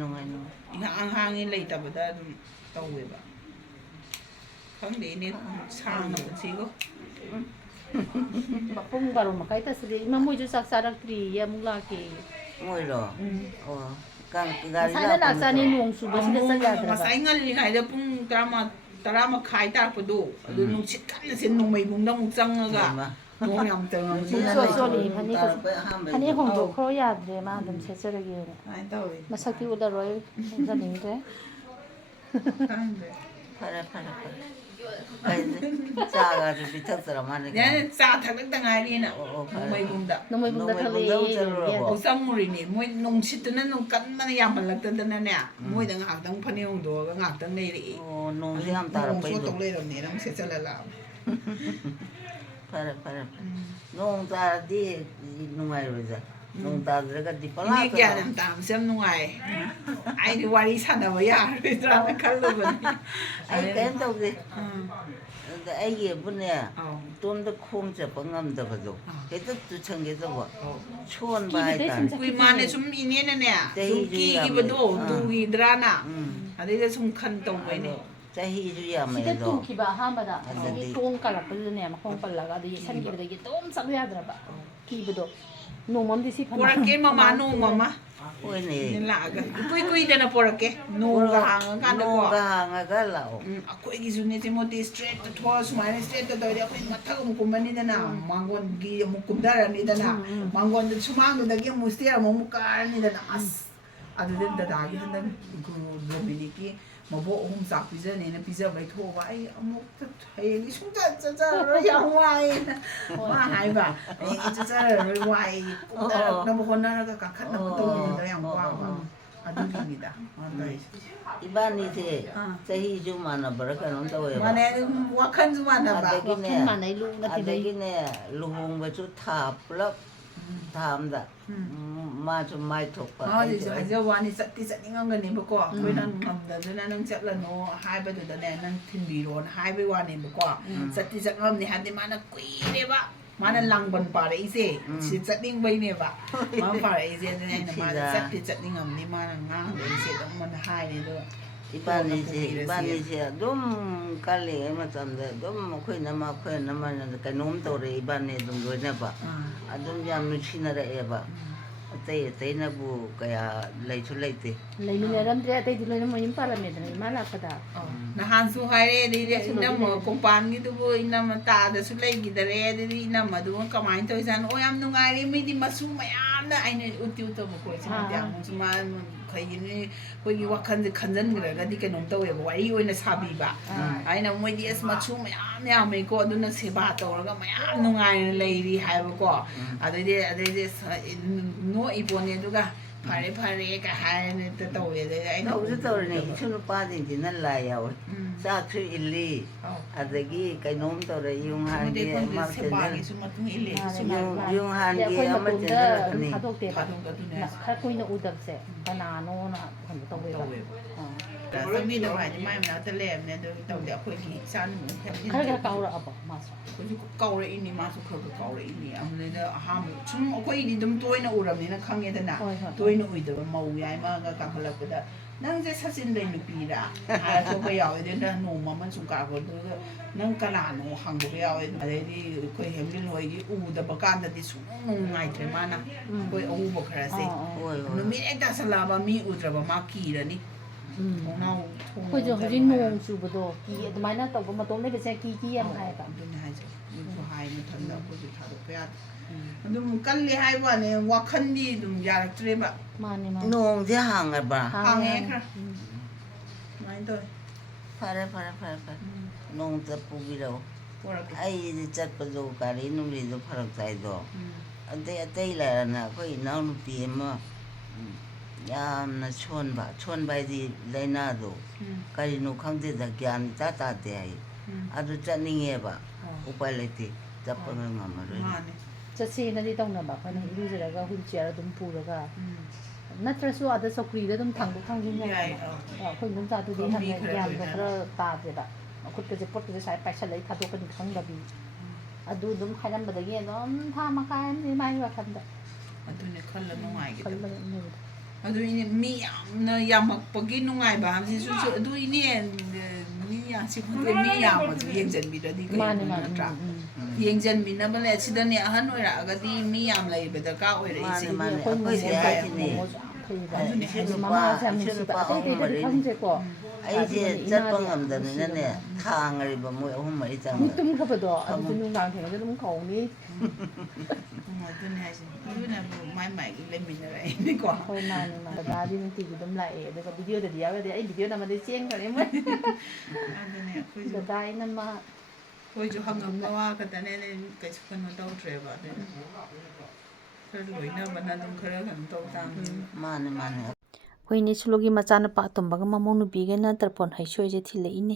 ꯏꯍꯥꯡ ꯍꯥꯡꯉꯤ ꯂꯩꯇꯕꯗ ꯑꯗꯨꯝ ꯇꯧꯋꯦꯕ ꯈꯪꯗꯦ ꯏꯅꯦ ꯁꯥꯡꯅ ꯄꯨꯟꯁꯤꯒꯣ ꯄꯨꯡ 12:30 ꯇꯥꯁꯤꯜꯂꯦ ꯏꯃꯥ ꯃꯣꯏꯁꯨ ꯆꯥꯛ ꯆꯥꯔꯛꯇ꯭ꯔꯤꯌꯦ ꯑꯃꯨꯛ ꯂꯥꯛꯀꯦ ꯃꯣꯏꯔꯣ ꯑꯣ ꯒꯥꯔꯤ ꯉꯁꯥꯏꯅ ꯂꯥꯛꯄ ꯂꯥꯛꯆꯥꯅꯤ ꯅꯠꯇ꯭ꯔꯣ? ꯅꯣꯡ ꯆꯨꯕꯁꯤꯗ ꯆꯠ ꯌꯥꯗ꯭ꯔꯕ ꯉꯁꯥꯏ ꯉꯜꯂꯤꯉꯩꯗ ꯄꯨꯡ 10:30 ꯇꯥꯔꯛꯄꯗꯣ ꯑꯗꯨ ꯅꯨꯡꯁꯤꯠ ꯀꯟꯅꯁꯦ ꯅꯣꯡꯃꯩꯕꯨꯡꯗ ꯑꯃꯨꯛ ꯆꯪꯉꯒ ꯍꯩꯃꯥ. ꯅꯣꯡ ꯌꯥꯝ ꯇꯧꯔꯝꯕꯅꯤꯅ ꯆꯣꯠ ꯆꯣꯠꯂꯤ ꯐꯅꯦꯛꯀ ꯇꯥꯔꯛꯄꯩ ꯑꯍꯥꯟꯕꯩꯗꯣ. ꯐꯅꯦꯛ ꯍꯣꯡꯗꯣꯛꯈ꯭ꯔꯣ ꯌꯥꯗ꯭ꯔꯦ ꯃꯥ ꯑꯗꯨꯝ ꯁꯦꯠꯆꯔꯒꯦꯅ ꯑꯗꯨꯃꯥꯏꯅ ꯇꯧꯋꯤ ꯃꯁꯛꯇꯤ ꯎꯠꯂꯔꯣꯏ ꯎꯠꯍꯟꯅꯤꯡꯗ꯭ꯔꯦ ꯈꯪꯗ꯭ꯔꯦ ꯐꯔꯦ ꯆꯥꯒꯁꯨ ꯄꯤꯊꯛꯇꯔ ꯃꯥꯅꯤ ꯌꯥꯅꯤ ꯆꯥ ꯊꯛꯂꯛꯇ ꯉꯥꯏꯔꯤꯅ ꯑꯣ, ꯐꯔꯦ. ꯅꯣꯡꯃꯩꯕꯨꯡꯗ ꯅꯣꯡꯃꯩꯕꯨꯡꯗ ꯅꯣꯡꯃꯩꯕꯨꯡꯗ ꯑꯃꯨꯛ ꯆꯠꯂꯨꯔꯕꯣ? ꯊꯛꯂꯛꯑꯦ ꯆꯪꯉꯨꯔꯤꯅꯦ ꯃꯣꯏ ꯅꯨꯡꯁꯤꯠꯇꯨꯅ ꯀꯟꯕꯅ ꯌꯥꯝꯃꯜꯂꯛꯇꯗꯅꯅꯦ ꯃꯣꯏꯗ ꯉꯥꯏꯍꯥꯛꯇꯪ ꯐꯅꯦꯛ ꯍꯣꯡꯗꯣꯛꯑꯒ ꯉꯥꯏꯍꯥꯛꯇꯪ ꯂꯩꯔꯛꯏ ꯑꯣ ꯅꯣꯡꯁꯦ ꯌꯥꯝ ꯅꯣꯡ ꯇꯥꯔꯛꯄꯩꯗꯣ ꯆꯣꯠꯇꯧ ꯂꯩꯔꯕꯅꯦꯅ ꯑꯃꯨꯛ ꯁꯦꯠꯆꯜꯂ ꯂꯥꯛꯑꯕ ꯐꯔꯦ ꯅꯣꯡ ꯇꯥꯔꯗꯤ ꯅꯨꯡꯉꯥꯏꯔꯣꯏꯗ ꯅꯣꯡ ꯇꯥꯗ꯭ꯔꯒꯗꯤ ꯏꯅꯦ ꯄꯪꯂꯥꯛꯇ ꯒ꯭ꯌꯥꯟ ꯂꯥꯛꯑꯣ. ꯌꯥꯝ ꯇꯥꯕꯁꯦ ꯌꯥꯝ ꯅꯨꯡꯉꯥꯏ ꯑꯩꯗꯤ ꯋꯥꯔꯤ ꯁꯥꯟꯅꯕ ꯌꯥꯔꯔꯣꯏꯗ꯭ꯔꯥꯅ ꯈꯜꯂꯨꯕꯅꯤ ꯑꯩ ꯀꯩꯝ ꯇꯧꯗꯦ ꯎꯝ. ꯑꯗ ꯑꯩꯒꯤꯕꯨꯅꯦ ꯑꯧ. ꯏꯇꯣꯝꯗ ꯈꯣꯡ ꯆꯠꯄ ꯉꯝꯗꯕꯗꯣ ꯍꯦꯛꯇ ꯇꯨꯁꯟꯒꯦ ꯇꯧꯕ ꯁꯣꯟꯕ ꯀꯤꯕꯗꯩ ꯁꯨꯝ ꯍꯥꯏꯇꯥꯔꯦ ꯀꯨꯏ ꯃꯥꯅꯦ ꯁꯨꯝ ꯏꯅꯦꯅꯅꯦ ꯁꯨꯝ ꯆꯍꯤꯁꯨ ꯀꯤꯈꯤꯕꯗꯣ ꯌꯥꯝꯃꯦ. ꯇꯨꯈꯤꯗ꯭ꯔꯥꯅ ꯎꯝ. ꯑꯗꯩꯗ ꯁꯨꯝ ꯈꯟ ꯇꯧꯕꯩꯅꯦ ꯑꯗꯣ ꯆꯍꯤꯁꯨ ꯌꯥꯝꯃꯦ ꯁꯤꯗ ꯑꯗꯣ ꯇꯨꯈꯤꯕ ꯑꯍꯥꯟꯕꯗ ꯑꯗꯒꯤ ꯑꯗꯨꯗꯤ ꯊꯣꯡ ꯀꯜꯂꯛꯄꯗꯨꯗꯅꯦ ꯃꯈꯣꯡ ꯄꯜꯂꯒ ꯑꯗꯨ ꯌꯦꯠꯁꯟꯈꯤꯕꯗꯒꯤ ꯑꯗꯨꯝ ꯆꯠꯂꯨ ꯌꯥꯗ꯭ꯔꯕ ꯀꯤꯕꯗꯣ ꯅꯣꯡꯃꯝꯗꯤ ꯁꯤ ꯄꯣꯔꯛꯀꯦ ꯃꯃꯥ ꯅꯣꯡꯃ ꯑꯃ ꯍꯣꯏꯅꯦ ꯏꯅꯦ ꯂꯥꯛꯑꯒ ꯏꯀꯨꯏ ꯀꯨꯏꯗꯅ ꯄꯣꯔꯛꯀꯦ ꯅꯣꯡꯒ ꯍꯥꯡꯉꯀꯥꯟꯗꯀꯣ ꯅꯣꯡꯒ ꯍꯥꯡꯉꯒ ꯂꯥꯛꯑꯣ ꯑꯩꯈꯣꯏꯒꯤꯁꯨꯅꯦ ꯇꯤꯃꯣꯇꯤ ꯏꯁꯇ꯭ꯔꯦꯠꯇ ꯊꯣꯛꯑ ꯁꯨꯃꯥꯏꯅ ꯏꯁꯇ꯭ꯔꯦꯠꯇ ꯇꯧꯔꯗꯤ ꯑꯩꯈꯣꯏ ꯃꯊꯛ ꯑꯃꯨꯛ ꯀꯨꯝꯃꯅꯤꯗꯅ ꯃꯥꯡꯒꯣꯟꯒꯤ ꯑꯃꯨꯛ ꯀꯨꯝꯊꯔꯅꯤꯗꯅ ꯃꯥꯡꯒꯣꯟꯗ ꯁꯨꯃꯥꯡꯗꯨꯗꯒꯤ ꯑꯃꯨꯛ ꯏꯁꯇꯦꯌꯔ ꯑꯃꯨꯛ ꯀꯥꯔꯅꯤꯗꯅ ꯑꯁ ꯑꯗꯨꯗ ꯗꯗꯥꯒꯤ ꯍꯟꯗꯛ ꯒꯨꯔꯨ ꯗꯣꯃꯤꯅꯤꯛꯀꯤ ꯃꯕꯣꯛ 3 ꯆꯥꯛ ꯄꯤꯖꯅꯦꯅ ꯄꯤꯖꯕꯩ ꯊꯣꯛꯑꯕ ꯑꯩ ꯑꯃꯨꯛ ꯍꯌꯦꯡꯗꯤ ꯁꯨꯡꯆꯠ ꯆꯠꯆꯔꯔꯣꯏ ꯌꯥꯝ ꯋꯥꯏꯑꯦꯅ ꯃꯥ ꯍꯥꯏꯕ ꯍꯌꯦꯡꯗꯤ ꯆꯠꯆꯔꯔꯣꯏ ꯋꯥꯏ ꯀꯨꯝꯊꯔꯛꯅꯕ ꯍꯣꯠꯅꯔꯒ ꯀꯥꯈꯠꯅꯕ ꯇꯧꯕꯗꯨꯗ ꯌꯥꯝ ꯋꯥꯕ ꯑꯗꯨꯒꯤꯅꯤꯗ ꯏꯕꯥꯅꯤꯁꯦ ꯆꯍꯤꯁꯨ ꯃꯥꯟꯅꯕ꯭ꯔꯥ ꯀꯩꯅꯣꯝ ꯇꯧꯋꯦꯕ ꯃꯥꯅꯦ ꯑꯗꯨꯝ ꯋꯥꯈꯜꯁꯨ ꯃꯥꯟꯅꯕ ꯋꯥꯈꯜ ꯃꯥꯟꯅꯩ ꯂꯨꯅ ꯇꯤꯟꯅꯩ ꯑꯗꯒꯤꯅꯦ ꯂꯨꯍꯣꯡꯕꯁꯨ ꯊꯥ ꯄꯨꯂꯞ ꯊꯥ ꯑꯝꯗ ꯃꯥꯁꯨ ꯃꯥꯏ ꯊꯣꯛꯄ ꯍꯧꯖꯤꯛꯁꯨ ꯍꯥꯏꯖꯕ ꯋꯥꯅꯤ ꯆꯠꯇꯤ ꯆꯠꯅꯤꯡꯉꯝꯒꯅꯦꯕꯀꯣ ꯑꯩꯈꯣꯏꯅ ꯉꯝꯗꯗꯨꯅ ꯅꯪ ꯆꯠꯂꯅꯣ ꯍꯥꯏꯕꯗꯨꯗꯅꯦ ꯅꯪ ꯊꯤꯟꯕꯤꯔꯣꯅ ꯍꯥꯏꯕꯩ ꯋꯥꯅꯦꯕꯀꯣ ꯆꯠꯇꯤ ꯆꯠꯉꯝꯅꯤ ꯍꯥꯏꯕꯗꯤ ꯃꯥꯅ ꯀꯨꯏꯔꯦꯕ ꯃꯥꯅ ꯂꯥꯡꯕꯟ ꯄꯥꯔꯛꯏꯁꯦ ꯁꯤ ꯆꯠꯅꯤꯡꯕꯩꯅꯦꯕ ꯃꯥꯅ ꯄꯥꯔꯛꯏꯁꯦ ꯑꯗꯨꯅ ꯑꯩꯅ ꯃꯥꯁെ ꯆꯠꯇꯤ ꯆꯠꯅꯤꯡꯉꯝꯅꯤ ꯃꯥꯅ ꯉꯥꯡꯗꯣꯏꯁꯦ ꯑꯗꯨꯝ ꯃꯥꯅ ꯍꯥꯏꯔꯦ ꯑꯗꯣ ꯏꯕꯥꯅꯤꯁꯦ ꯑꯗꯨꯝ ꯀꯜꯂꯤꯉꯩ ꯃꯇꯝꯗ ꯑꯗꯨꯝ ꯑꯩꯈꯣꯏꯅ ꯀꯩꯅꯣꯝ ꯇꯧꯔꯦ ꯏꯕꯥꯅꯤ ꯑꯗꯨꯝ ꯂꯣꯏꯅꯕ ꯑꯗꯨꯝ ꯌꯥꯝ ꯅꯨꯡꯁꯤꯅꯔꯛꯑꯦꯕ ꯑꯇꯩꯅꯕꯨ ꯀꯌꯥ ꯂꯩꯁꯨ ꯂꯩꯇꯦ ꯂꯩꯃꯤꯟꯅꯔꯝꯗ꯭ꯔꯦ ꯑꯇꯩꯗꯤ ꯂꯣꯏꯅ ꯃꯌꯨꯝ ꯄꯥꯜꯂꯝꯃꯦꯗꯅ ꯏꯃꯥ ꯂꯥꯛꯄꯗ ꯅꯍꯥꯟꯁꯨ ꯍꯥꯏꯔꯦ ꯑꯗꯩꯗꯤ ꯁꯨꯅꯣꯗꯤ ꯏꯅꯝꯃ ꯂꯩꯔꯝꯃꯦ. ꯀꯣꯡꯄꯥꯟꯒꯤꯗꯨꯕꯨ ꯏꯅꯝꯃ ꯇꯥꯗꯁꯨ ꯂꯩꯈꯤꯗꯔꯦ ꯑꯗꯨꯗꯤ ꯏꯅꯝꯃꯗꯨꯕꯨ ꯀꯃꯥꯏꯅ ꯇꯧꯔꯤꯖꯥꯠꯅꯣ ꯑꯣ ꯌꯥꯝ ꯅꯨꯡꯉꯥꯏꯔꯦ ꯃꯤꯗꯤ ꯃꯁꯨ ꯃꯌꯥꯝꯅ ꯑꯩꯅ ꯎꯠꯇꯕ ꯀꯣꯏꯁꯤꯅꯗꯤ ꯑꯃꯨꯛꯁꯨ ꯃꯥ ꯀꯩꯒꯤꯅꯤ ꯑꯩꯈꯣꯏꯒꯤ ꯋꯥꯈꯜꯁꯦ ꯈꯟꯖꯟꯈ꯭ꯔꯒꯗꯤ ꯀꯩꯅꯣꯝ ꯇꯧꯋꯦꯕ ꯋꯥꯔꯤ ꯑꯣꯏꯅ ꯁꯥꯕꯤꯕ ꯍꯥꯏꯅ ꯃꯣꯏꯗꯤ ꯑꯁ ꯃꯆꯨ ꯃꯌꯥꯝ ꯌꯥꯝꯃꯦꯀꯣ ꯑꯗꯨꯅ ꯁꯦꯕꯥ ꯇꯧꯔꯒ ꯃꯌꯥꯝ ꯅꯨꯡꯉꯥꯏꯅ ꯂꯩꯔꯤ ꯍꯥꯏꯕꯀோ ꯑꯗꯩꯗꯤ ꯅꯣꯛꯏ ꯄꯣꯠꯅꯤ ꯑꯗꯨꯒ ꯐꯔꯦ ꯐꯔꯦ ꯀ ꯍꯥꯏꯔꯅ ꯇꯧꯋꯦ ꯑꯗꯩꯗꯤ ꯑꯩꯅ ꯇꯧꯁꯨ ꯇꯧꯔꯤꯅꯦ ꯏꯁꯨ ꯅꯨꯄꯥꯁꯤꯡꯁꯤꯅ ꯂꯥꯏ ꯌꯥꯎꯋꯦ ꯆꯥꯛꯁꯨ ꯏꯜꯂꯤ ꯑꯗꯒꯤ ꯀꯩꯅꯣꯝ ꯇꯧꯔꯦ ꯌꯨꯡ ꯍꯥꯟꯒꯤ ꯑꯃ ꯁꯦꯕꯥꯒꯤꯁꯨ ꯃꯇꯨꯡ ꯏꯜꯂꯦ ꯌꯨꯡ ꯍꯥꯟꯒꯤ ꯑꯩꯈꯣꯏ ꯑꯃ ꯃꯇꯣꯝꯗ ꯆꯦꯟꯁꯤꯜꯂꯛꯀꯅꯤ ꯊꯥꯗꯣꯛꯇꯦꯕ ꯑꯗꯨꯅꯦ ꯈꯔ ꯀꯨꯏꯅ ꯎꯗꯕꯁꯦ ꯀꯅꯥꯅꯣꯅ ꯀꯩꯅꯣ ꯇꯧꯋꯦꯕ ꯆꯪꯕꯤꯗꯕ ꯍꯥꯏꯗꯤ ꯃꯥꯏ ꯃꯅꯥꯛꯇ ꯂꯩꯔꯕꯅꯦ ꯑꯗꯨ ꯇꯧꯗꯦ ꯑꯩꯈꯣꯏꯒꯤ ꯏꯆꯥ ꯅꯨꯃꯤꯠ ꯈꯔ ꯀꯥꯎꯔꯛꯑꯕ ꯃꯥꯁꯨ ꯑꯩꯈꯣꯏꯁꯨ ꯀꯥꯎꯔꯛꯏꯅꯤ ꯃꯥꯁꯨ ꯈꯔ ꯀꯥꯎꯔꯛꯏꯅꯤ ꯑꯗꯨꯗꯩꯗ ꯑꯍꯥꯟꯕ ꯁꯨꯝ ꯑꯩꯈꯣꯏꯗꯤ ꯑꯗꯨꯝ ꯇꯣꯏꯅ ꯎꯔꯕꯅꯤꯅ ꯈꯪꯉꯦꯗꯅ ꯇꯣꯏꯅ ꯎꯏꯗꯕ ꯃꯧ ꯌꯥꯏꯃꯒ ꯀꯥꯈꯠꯂꯛꯄꯗ ꯅꯪꯁꯦ ꯁꯆꯤꯟꯗꯩ ꯅꯨꯄꯤꯔꯥ ꯍꯥꯏꯔ ꯊꯣꯛꯄ ꯌꯥꯎꯋꯦ ꯑꯗꯨꯅ ꯅꯣꯡꯃ ꯑꯃ ꯁꯨꯝ ꯀꯥꯔꯛꯄꯗꯨꯒ ꯅꯪ ꯀꯅꯥꯅꯣ ꯍꯪꯕꯒ ꯌꯥꯎꯋꯦ ꯑꯗꯩꯗꯤ ꯑꯩꯈꯣꯏ ꯍꯦꯝꯂꯤꯟ ꯍꯣꯏꯒꯤ ꯎꯗꯕ ꯀꯥꯟꯗꯗꯤ ꯁꯨꯡꯅꯨꯡ ꯅꯨꯡꯉꯥꯏꯇ꯭ꯔꯦ ꯃꯥꯅ ꯑꯩꯈꯣꯏ ꯑꯎꯕ ꯈꯔꯁꯦ ꯅꯨꯃꯤꯠ ꯍꯦꯛ ꯇꯥꯁꯜꯂꯛꯑꯕ ꯃꯤ ꯎꯗ꯭ꯔꯕ ꯃꯥ ꯀꯤꯔꯅꯤ ꯊꯣꯡꯅꯥꯎ ꯑꯩꯈꯣꯏꯁꯨ ꯍꯧꯖꯤꯛ ꯅꯣꯡ ꯆꯨꯕꯗꯣ ꯀꯤ ꯑꯗꯨꯃꯥꯏꯅ ꯇꯧꯕ ꯃꯇꯣꯝ ꯂꯩꯕꯁꯦ ꯀꯤ ꯌꯥꯝ ꯍꯥꯏꯌꯦꯕ ꯑꯗꯨꯅꯦ ꯍꯥꯏꯁꯦ ꯑꯗꯨꯁꯨ ꯍꯥꯏ ꯃꯊꯟꯗ ꯑꯩꯈꯣꯏꯁꯨ ꯊꯥꯗꯣꯛꯄ ꯌꯥꯗꯦ ꯑꯗꯨꯝ ꯀꯜꯂꯤ ꯍꯥꯏꯕ ꯋꯥꯅꯦ ꯋꯥꯈꯜꯗꯤ ꯑꯗꯨꯝ ꯌꯥꯔꯛꯇ꯭ꯔꯦꯕ ꯃꯥꯅꯦ ꯃꯥꯅꯦ ꯅꯣꯡꯁꯦ ꯍꯥꯡꯉꯕ꯭ꯔꯥ ꯍꯥꯡꯉꯦ ꯈꯔ ꯑꯗꯨꯃꯥꯏꯅ ꯇꯧꯋꯦ ꯐꯔꯦ ꯅꯣꯡꯇ ꯄꯨꯕꯤꯔꯛꯎ ꯄꯣꯔꯛꯀꯦ ꯑꯩꯗꯤ ꯆꯠꯄꯗꯣ ꯒꯥꯔꯤ ꯅꯨꯡꯂꯤꯗꯣ ꯐꯔꯛ ꯇꯥꯏꯗꯣ ꯑꯇꯩ ꯂꯩꯔꯅ ꯑꯩꯈꯣꯏ ꯏꯅꯥꯎꯅꯨꯄꯤ ꯑꯃ ꯌꯥꯝꯅ ꯁꯣꯟꯕ ꯍꯥꯏꯗꯤ ꯂꯥꯏꯅꯥꯗꯣ ꯀꯔꯤꯅꯣ ꯈꯪꯗꯦꯗ ꯒ꯭ꯌꯥꯟ ꯏꯇꯥ ꯇꯥꯗꯦ ꯍꯥꯏ ꯑꯗꯨ ꯆꯠꯅꯤꯡꯉꯦꯕ ꯎꯄꯥꯏ ꯂꯩꯇꯦ ꯆꯠꯄꯒ ꯉꯝꯃꯔꯣꯏ ꯃꯥꯅꯦ ꯆꯠꯁꯦꯅꯗꯤ ꯇꯧꯅꯕ ꯑꯩꯈꯣꯏꯅ ꯏꯔꯨꯖꯔꯒ ꯍꯨꯏꯜ ꯆꯤꯌꯔ ꯑꯗꯨꯝ ꯄꯨꯔꯒ ꯅꯠꯇ꯭ꯔꯁꯨ ꯑꯗ ꯆꯧꯀ꯭ꯔꯤꯗ ꯑꯗꯨꯝ ꯊꯥꯡꯗꯣꯛ ꯊꯥꯡꯖꯤꯟ ꯌꯥꯏꯗꯅ ꯑꯩꯈꯣꯏ ꯏꯗꯣꯝꯆꯥꯗꯨꯗꯤ ꯒ꯭ꯌꯥꯟꯗꯣ ꯈꯔ ꯇꯥꯗꯦꯕ ꯃꯈꯨꯠꯀꯁꯦ ꯄꯣꯠꯀꯁꯦ ꯁꯨꯃꯥꯏꯅ ꯄꯥꯏꯁꯜꯂꯒ ꯊꯥꯗꯣꯛꯀꯅꯤ ꯈꯪꯗꯕꯤ ꯑꯗꯨ ꯑꯗꯨꯝ ꯍꯥꯏꯔꯝꯕꯗꯒꯤ ꯑꯗꯨꯝ ꯊꯥ ꯃꯈꯥꯏ ꯑꯃꯗꯤ ꯃꯥꯒꯤ ꯋꯥꯈꯜꯗ ꯑꯗꯨꯅꯦ ꯈꯜꯂ ꯅꯨꯡꯉꯥꯏꯒꯤꯗꯕ ꯈꯜꯂꯒ ꯂꯩꯕꯗꯣ ꯑꯗꯨ ꯏꯅꯦ ꯃꯤ ꯌꯥꯝꯅ ꯌꯥꯝꯃꯛꯄꯒꯤ ꯅꯨꯡꯉꯥꯏꯕ ꯍꯥꯏꯕꯁꯤꯁꯨ ꯑꯗꯨ ꯏꯅꯦ ꯃꯤ ꯌꯥꯝꯁꯤꯕꯨꯗꯤ ꯃꯤ ꯌꯥꯝꯃꯁꯨ ꯌꯦꯡꯁꯤꯟꯕꯤꯔꯗꯤ ꯃꯥꯅꯦ ꯀꯩꯅꯣ ꯃꯥꯅꯦ ꯅꯠꯇ꯭ꯔꯥ ꯌꯦꯡꯁꯤꯟꯕꯤꯅꯕ ꯂꯩ ꯁꯤꯗꯅꯦ ꯑꯍꯟ ꯑꯣꯏꯔꯛꯑꯒꯗꯤ ꯃꯤ ꯌꯥꯝ ꯂꯩꯕ ꯗꯔꯀꯥꯔ ꯑꯣꯏꯔꯛꯏꯁꯦ ꯃꯥꯅꯦ ꯑꯩꯈꯣꯏ ꯑꯩꯈꯣꯏꯁꯦ ꯍꯥꯏꯁꯤꯅꯦ ꯑꯗꯨꯅꯦ ꯏꯁꯨ ꯃꯃꯥꯁꯦ ꯌꯥꯝ ꯏꯁꯨ ꯅꯨꯡꯁꯤꯕ ꯅꯨꯄꯥ ꯑꯇꯩ ꯑꯍꯨꯝ ꯑꯇꯩꯗꯗꯤ ꯃꯔꯤꯅꯤ ꯈꯪꯗ꯭ꯔꯦꯀꯣ ꯑꯩꯁꯦ ꯆꯠꯄ ꯉꯝꯗꯕꯅꯤꯅꯅꯦ ꯊꯥꯡꯉꯔꯤꯕ ꯃꯣꯏ ꯑꯍꯨꯝ ꯃꯔꯤ ꯑꯃꯨꯛ ꯆꯪꯉ ꯇꯨꯝꯈ꯭ꯔꯕꯗꯣ ꯑꯗꯨꯁꯨ ꯅꯨꯡꯗꯥꯡ ꯊꯦꯡꯅꯁꯨ ꯑꯗꯨꯝ ꯀꯧꯅꯤ ꯑꯗꯨꯅꯦ ꯍꯥꯏꯁꯦ ꯑꯗꯨꯅꯕꯨ ꯃꯥꯏ ꯂꯩꯃꯤꯟꯅꯔꯛꯏꯅꯤꯀꯣ ꯍꯣꯏ ꯃꯥꯅꯦ ꯃꯥꯅꯦ ꯗꯗꯥꯗꯤ ꯅꯨꯡꯇꯤꯒꯤ ꯑꯗꯨꯝ ꯂꯥꯛꯑꯦ ꯑꯗꯨꯒ ꯚꯤꯗꯤꯑꯣꯗꯗꯤ ꯌꯥꯎꯔꯗꯤ ꯑꯩ ꯚꯤꯗꯤꯑꯣ ꯅꯝꯃꯗꯤ ꯆꯦꯟꯈ꯭ꯔꯅꯤ ꯃꯣꯏ ꯑꯗꯨꯅꯦ ꯑꯩꯈꯣꯏꯁꯨ ꯗꯗꯥ ꯏꯅꯝꯃ ꯑꯩꯈꯣꯏꯁꯨ ꯍꯪꯉꯛꯄ ꯋꯥ ꯈꯛꯇꯅꯦꯀꯩꯁꯨ ꯀꯩꯅꯣ ꯇꯧꯗ꯭ꯔꯦꯕ ꯑꯗꯨꯅ ꯈꯔ ꯂꯣꯏꯅꯕꯅ ꯑꯗꯨꯝ ꯈꯔ ꯀꯩꯅꯣ ꯇꯧ ꯇꯥꯕꯅꯦꯕ ꯃꯥꯅꯦ ꯑꯩꯈꯣꯏ ꯏꯅꯦ ꯁꯨꯂꯨꯒꯤ ꯃꯆꯥꯅꯨꯄꯥ ꯑꯇꯣꯝꯕꯒ ꯃꯃꯧ ꯅꯨꯄꯤꯒꯅ ꯇꯔꯄꯣꯟ ꯍꯩꯁꯣꯏꯁꯦ ꯊꯤꯜꯂꯛꯏꯅꯦ